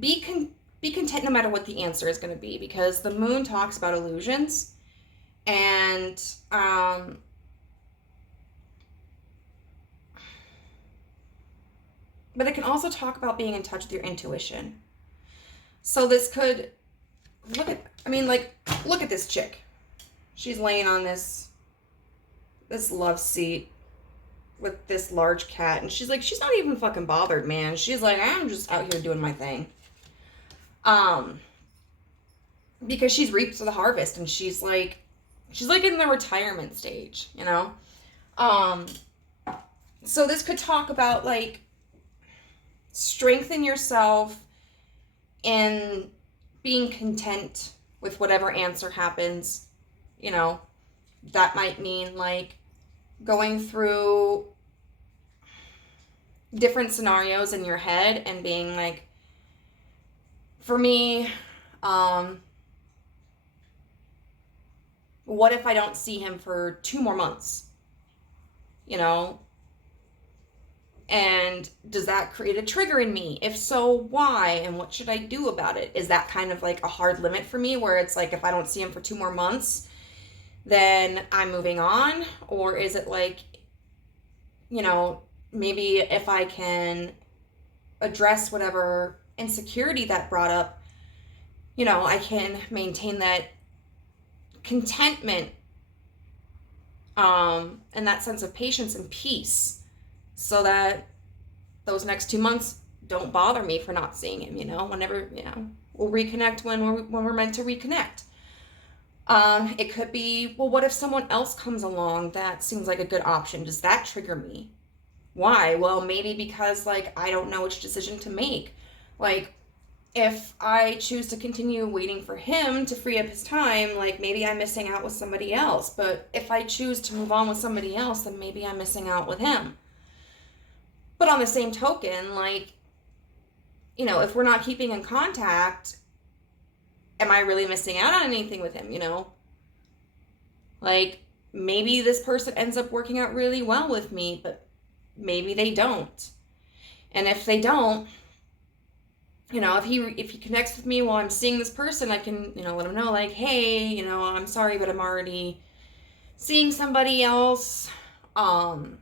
be content no matter what the answer is going to be, because the Moon talks about illusions, and but it can also talk about being in touch with your intuition. So this could, look at this chick. She's laying on this love seat with this large cat, and she's like, she's not even fucking bothered, man. She's like, I'm just out here doing my thing. Because she's reaped the harvest, and she's like in the retirement stage, you know? So this could talk about like strengthen yourself in being content with whatever answer happens. You know, that might mean like going through different scenarios in your head and being like, for me, what if I don't see him for 2 more months? You know? And does that create a trigger in me? If so, why? And what should I do about it? Is that kind of like a hard limit for me, where it's like if I don't see him for 2 more months, then I'm moving on? Or is it like, you know, maybe if I can address whatever insecurity that brought up, you know, I can maintain that contentment, and that sense of patience and peace, so that those next 2 months don't bother me for not seeing him, you know, whenever, you know, we'll reconnect when we're meant to reconnect. It could be, well, what if someone else comes along that seems like a good option? Does that trigger me? Why? Well, maybe because like I don't know which decision to make. Like, if I choose to continue waiting for him to free up his time, like maybe I'm missing out with somebody else. But if I choose to move on with somebody else, then maybe I'm missing out with him. But on the same token, like, you know, if we're not keeping in contact, am I really missing out on anything with him, you know? Like, maybe this person ends up working out really well with me, but maybe they don't. And if they don't, you know, if he connects with me while I'm seeing this person, I can, you know, let him know, like, hey, you know, I'm sorry, but I'm already seeing somebody else. And,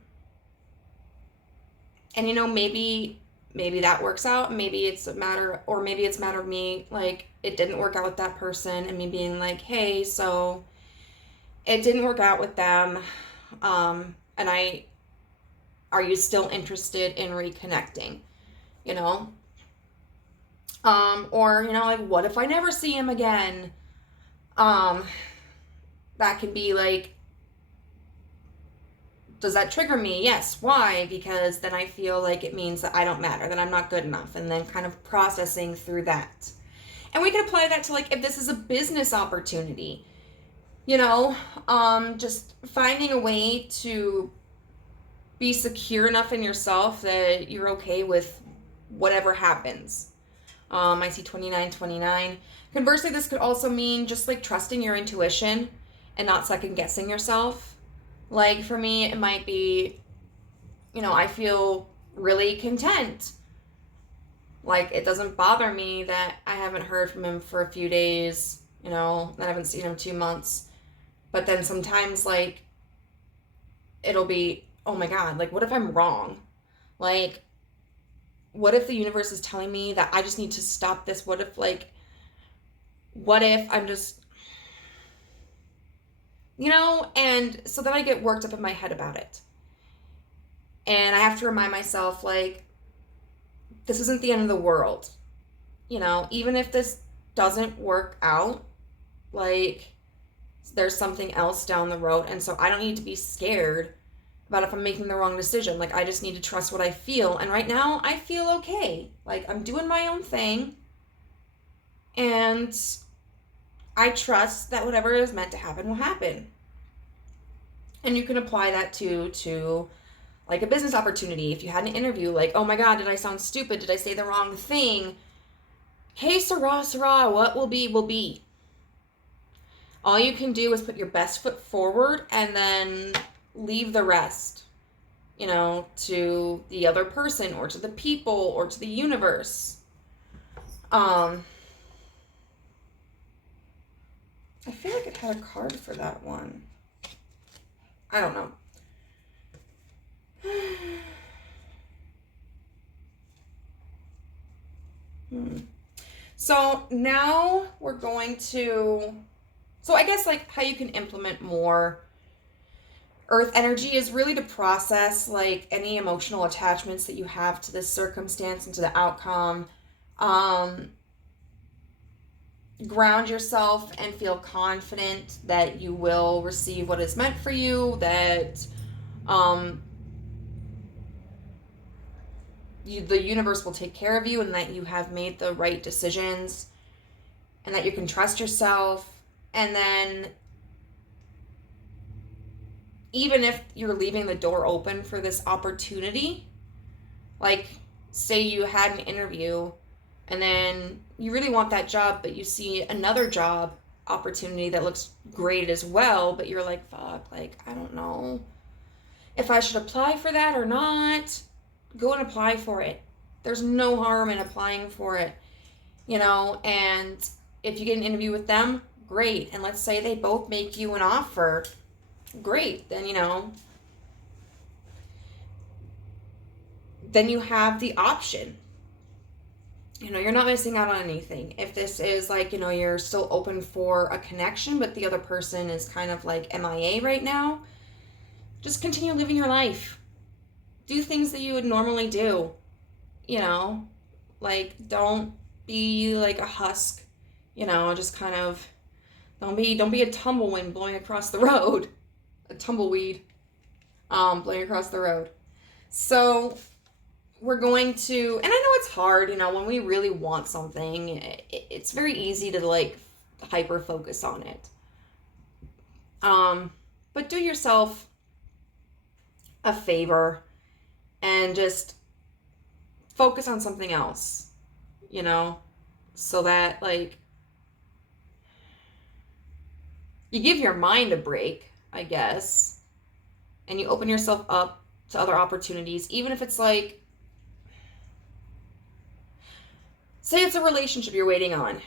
you know, maybe that works out. Maybe it's a matter of me, like, it didn't work out with that person, and me being like, hey, so it didn't work out with them. And are you still interested in reconnecting? You know? Or, you know, like, what if I never see him again? That could be like, does that trigger me? Yes. Why? Because then I feel like it means that I don't matter, that I'm not good enough, and then kind of processing through that. And we can apply that to, like, if this is a business opportunity, you know, just finding a way to be secure enough in yourself that you're okay with whatever happens. I see 2929. Conversely, this could also mean just like trusting your intuition and not second guessing yourself. Like, for me, it might be, you know, I feel really content. Like, it doesn't bother me that I haven't heard from him for a few days, you know, that I haven't seen him 2 months. But then sometimes, like, it'll be, oh my God, like, what if I'm wrong? Like, what if the universe is telling me that I just need to stop this? What if I'm just, you know? And so then I get worked up in my head about it. And I have to remind myself, like, this isn't the end of the world. You know, even if this doesn't work out, like, there's something else down the road. And so I don't need to be scared about if I'm making the wrong decision. Like, I just need to trust what I feel. And right now, I feel okay. Like, I'm doing my own thing. And I trust that whatever is meant to happen will happen. And you can apply that to like a business opportunity. If you had an interview, like, oh my God, did I sound stupid? Did I say the wrong thing? Hey, Sarah, what will be, will be. All you can do is put your best foot forward and then leave the rest, to the other person or to the people or to the universe. I feel like it had a card for that one. I don't know. So now we're going to... So I guess like how you can implement more earth energy is really to process like any emotional attachments that you have to this circumstance and to the outcome. Ground yourself and feel confident that you will receive what is meant for you, that the universe will take care of you, and that you have made the right decisions, and that you can trust yourself. And then even if you're leaving the door open for this opportunity, like say you had an interview and then you really want that job, but you see another job opportunity that looks great as well, but you're like, fuck, like, I don't know if I should apply for that or not. Go and apply for it. There's no harm in applying for it, and if you get an interview with them, great. And let's say they both make you an offer, great. Then, then you have the option. You're not missing out on anything. If this is like, you're still open for a connection, but the other person is kind of like MIA right now, just continue living your life. Do things that you would normally do, like don't be like a husk, just kind of don't be a tumblewind blowing across the road, a tumbleweed blowing across the road. So we're going to, and I know it's hard, when we really want something, it's very easy to like hyper focus on it. But do yourself a favor and just focus on something else, so that like you give your mind a break, I guess, and you open yourself up to other opportunities, even if it's like, say it's a relationship you're waiting on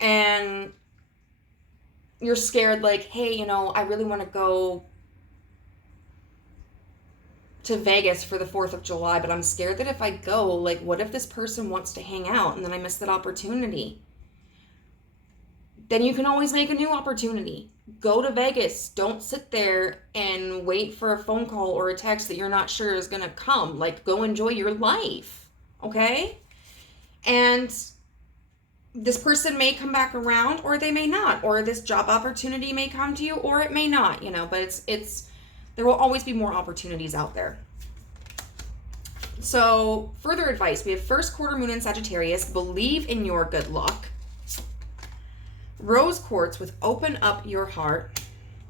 and you're scared, like, hey, I really want to go to Vegas for the 4th of July, but I'm scared that if I go, like, what if this person wants to hang out and then I miss that opportunity? Then you can always make a new opportunity. Go to Vegas. Don't sit there and wait for a phone call or a text that you're not sure is going to come. Like, go enjoy your life, okay? And this person may come back around, or they may not, or this job opportunity may come to you, or it may not, but it's there will always be more opportunities out there. So, further advice, we have first quarter moon in Sagittarius, believe in your good luck. Rose quartz with open up your heart.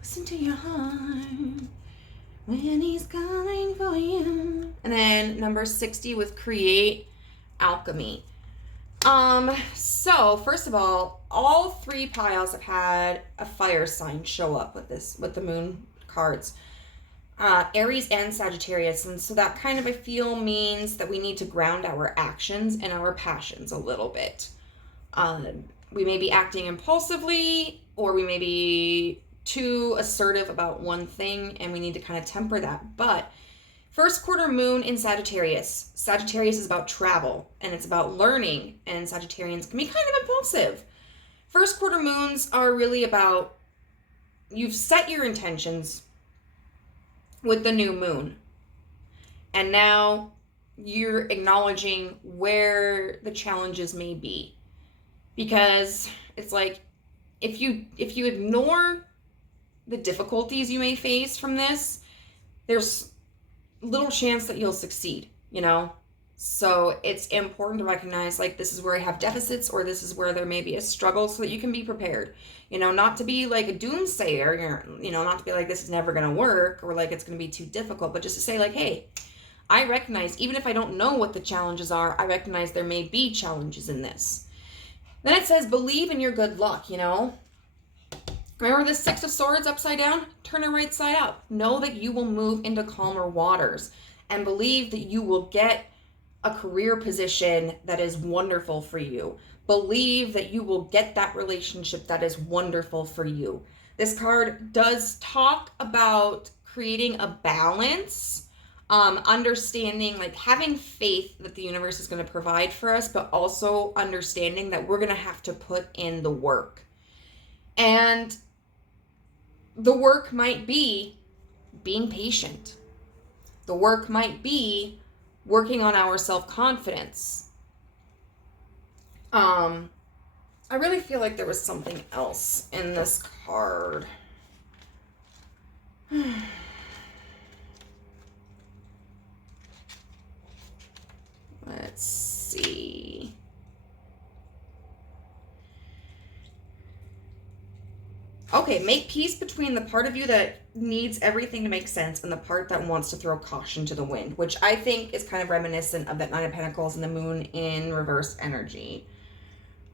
Listen to your heart when he's calling for you. And then number 60 with create alchemy. So first of all 3 piles have had a fire sign show up with the moon cards. Aries and Sagittarius. And so that kind of, I feel, means that we need to ground our actions and our passions a little bit. We may be acting impulsively, or we may be too assertive about one thing, and we need to kind of temper that. But first quarter moon in Sagittarius. Sagittarius is about travel, and it's about learning, and Sagittarians can be kind of impulsive. First quarter moons are really about, you've set your intentions with the new moon, and now you're acknowledging where the challenges may be. Because it's like, if you ignore the difficulties you may face from this, there's little chance that you'll succeed, So it's important to recognize, like, this is where I have deficits, or this is where there may be a struggle, so that you can be prepared. Not to be like a doomsayer, not to be like, this is never going to work, or like it's going to be too difficult, but just to say, like, hey, I recognize, even if I don't know what the challenges are, I recognize there may be challenges in this. Then it says, believe in your good luck, Remember the Six of Swords upside down? Turn it right side up. Know that you will move into calmer waters, and believe that you will get a career position that is wonderful for you. Believe that you will get that relationship that is wonderful for you. This card does talk about creating a balance, understanding, like, having faith that the universe is going to provide for us, but also understanding that we're going to have to put in the work. And the work might be being patient. The work might be working on our self-confidence. I really feel like there was something else in this card. Let's see. Okay, make peace between the part of you that needs everything to make sense and the part that wants to throw caution to the wind, which I think is kind of reminiscent of that Nine of Pentacles and the Moon in reverse energy.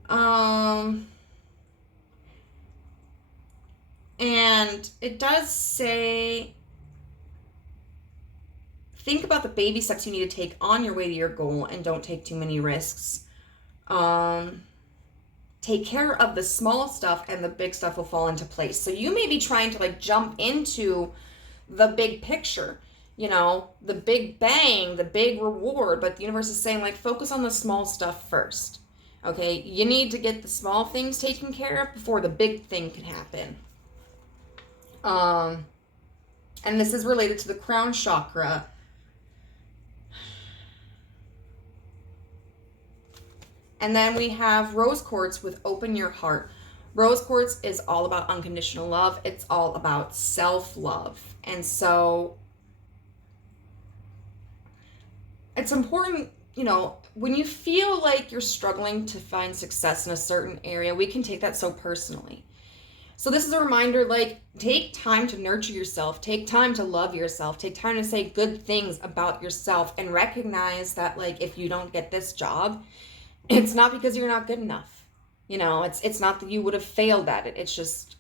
And it does say, think about the baby steps you need to take on your way to your goal and don't take too many risks. Take care of the small stuff and the big stuff will fall into place. So you may be trying to, like, jump into the big picture, the big bang, the big reward, but the universe is saying, like, focus on the small stuff first. Okay, you need to get the small things taken care of before the big thing can happen. And this is related to the crown chakra. And then we have rose quartz with open your heart. Rose quartz is all about unconditional love. It's all about self-love. And so it's important, when you feel like you're struggling to find success in a certain area, we can take that so personally. So this is a reminder, like, take time to nurture yourself, take time to love yourself, take time to say good things about yourself, and recognize that, like, if you don't get this job, it's not because you're not good enough. It's not that you would have failed at it. It's just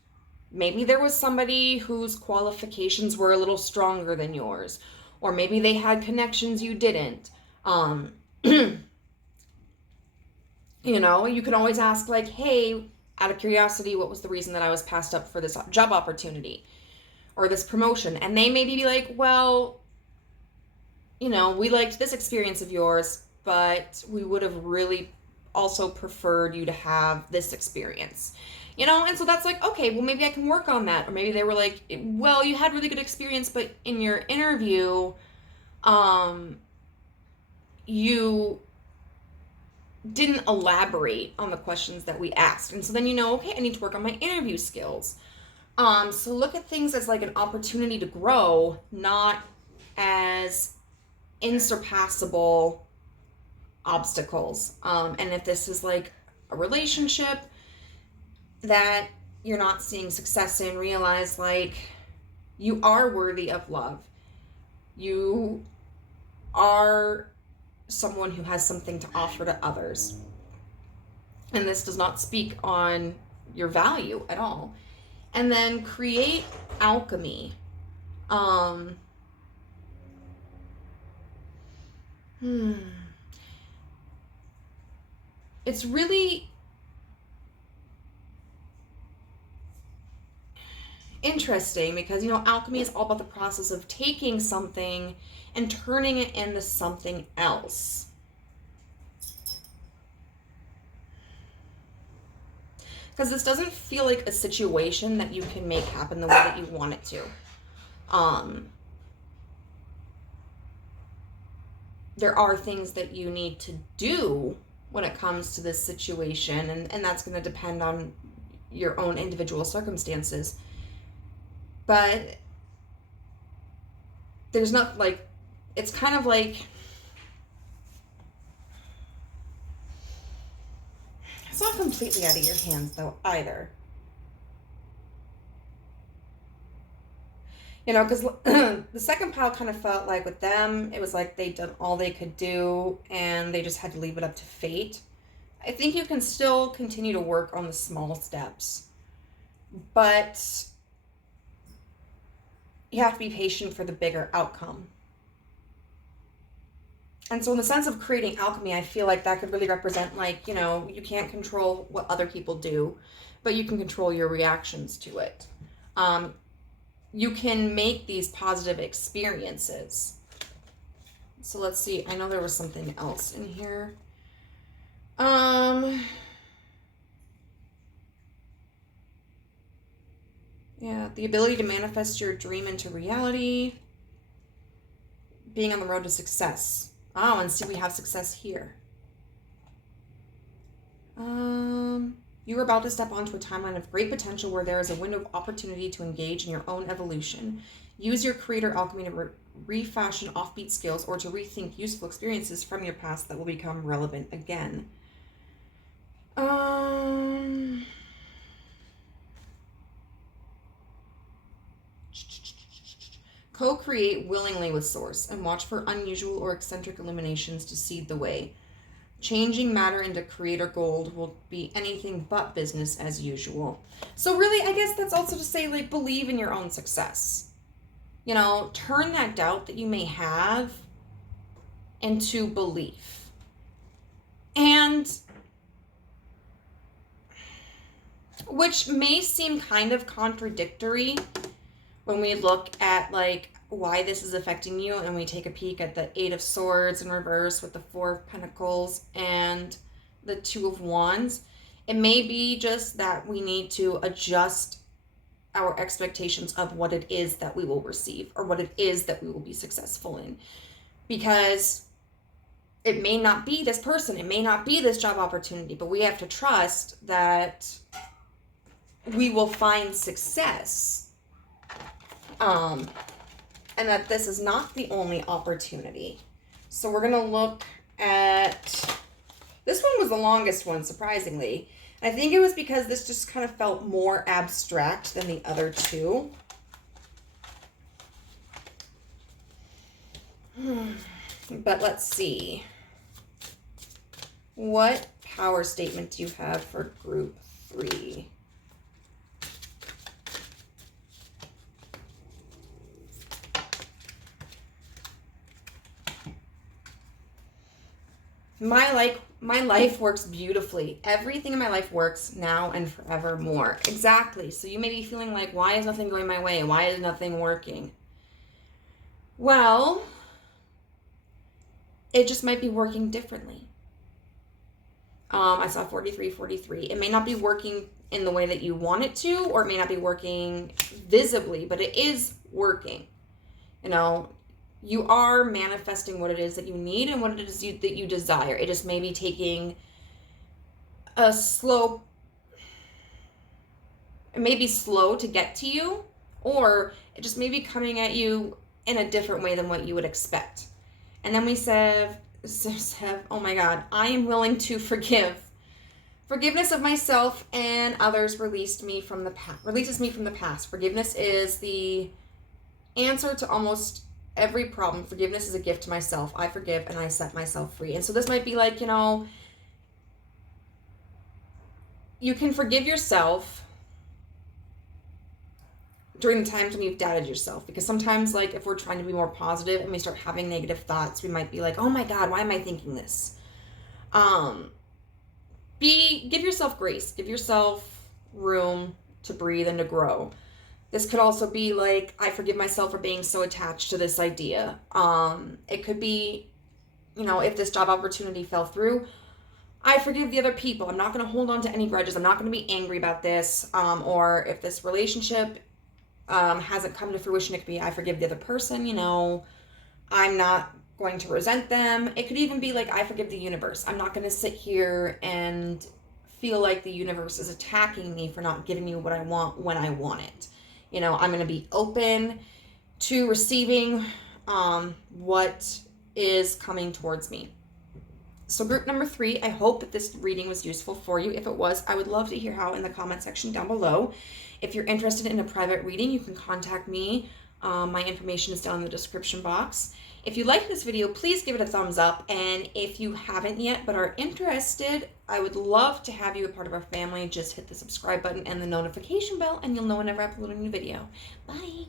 maybe there was somebody whose qualifications were a little stronger than yours, or maybe they had connections you didn't. You can always ask, like, hey, out of curiosity, what was the reason that I was passed up for this job opportunity or this promotion? And they maybe be like, well, we liked this experience of yours, but we would have really also preferred you to have this experience, and so that's like, okay, well, maybe I can work on that. Or maybe they were like, well, you had really good experience, but in your interview, you didn't elaborate on the questions that we asked. And so then, okay, I need to work on my interview skills. So look at things as like an opportunity to grow, not as insurpassable obstacles. And if this is like a relationship that you're not seeing success in, realize, like, you are worthy of love. You are someone who has something to offer to others. And this does not speak on your value at all. And then create alchemy. It's really interesting because, alchemy is all about the process of taking something and turning it into something else. Because this doesn't feel like a situation that you can make happen the way that you want it to. There are things that you need to do when it comes to this situation, and that's going to depend on your own individual circumstances. But there's not, like, it's kind of like It's not completely out of your hands, though, either. You know, because the second pile kind of felt like with them, it was like they'd done all they could do and they just had to leave it up to fate. I think you can still continue to work on the small steps, but you have to be patient for the bigger outcome. And so in the sense of creating alchemy, I feel like that could really represent, like, you know, you can't control what other people do, but you can control your reactions to it. You can make these positive experiences. So let's see. I know there was something else in here. Yeah, the ability to manifest your dream into reality. Being on the road to success. Oh, and see, we have success here. You are about to step onto a timeline of great potential where there is a window of opportunity to engage in your own evolution. Use your creator alchemy to refashion offbeat skills or to rethink useful experiences from your past that will become relevant again. Co-create willingly with Source and watch for unusual or eccentric illuminations to seed the way. Changing matter into creator gold will be anything but business as usual. So really, I guess that's also to say, like, believe in your own success. You know, turn that doubt that you may have into belief. And which may seem kind of contradictory when we look at, like, why this is affecting you, and we take a peek at the Eight of Swords in reverse with the Four of Pentacles and the Two of Wands. It may be just that we need to adjust our expectations of what it is that we will receive or what it is that we will be successful in. Because it may not be this person, it may not be this job opportunity, but we have to trust that we will find success. And that this is not the only opportunity. So we're going to look at, this one was the longest one, surprisingly. I think it was because this just kind of felt more abstract than the other two. But let's see. What power statement do you have for group 3? My life works beautifully. Everything in my life works now and forevermore. Exactly. So you may be feeling like, why is nothing going my way? Why is nothing working? Well, it just might be working differently. I saw 43. It may not be working in the way that you want it to, or it may not be working visibly, but it is working. You know, you are manifesting what it is that you need and what it is that you desire. It just may be taking a slow, it may be slow to get to you, or it just may be coming at you in a different way than what you would expect. And then we have, oh my God, I am willing to forgive. Forgiveness of myself and others releases me from the past. Forgiveness is the answer to almost every problem. Forgiveness is a gift to myself. I forgive and I set myself free. And so this might be like, you know, you can forgive yourself during the times when you've doubted yourself. Because sometimes, like, if we're trying to be more positive and we start having negative thoughts, we might be like, oh my God, why am I thinking this? Give yourself grace. Give yourself room to breathe and to grow. This could also be like, I forgive myself for being so attached to this idea. It could be, you know, if this job opportunity fell through, I forgive the other people. I'm not going to hold on to any grudges. I'm not going to be angry about this. Or if this relationship hasn't come to fruition, it could be, I forgive the other person. You know, I'm not going to resent them. It could even be like, I forgive the universe. I'm not going to sit here and feel like the universe is attacking me for not giving me what I want when I want it. You know, I'm going to be open to receiving what is coming towards me. So group number 3, I hope that this reading was useful for you. If it was, I would love to hear how in the comment section down below. If you're interested in a private reading, you can contact me. My information is down in the description box. If you like this video, please give it a thumbs up. And if you haven't yet but are interested, I would love to have you a part of our family. Just hit the subscribe button and the notification bell, and you'll know whenever I upload a new video. Bye.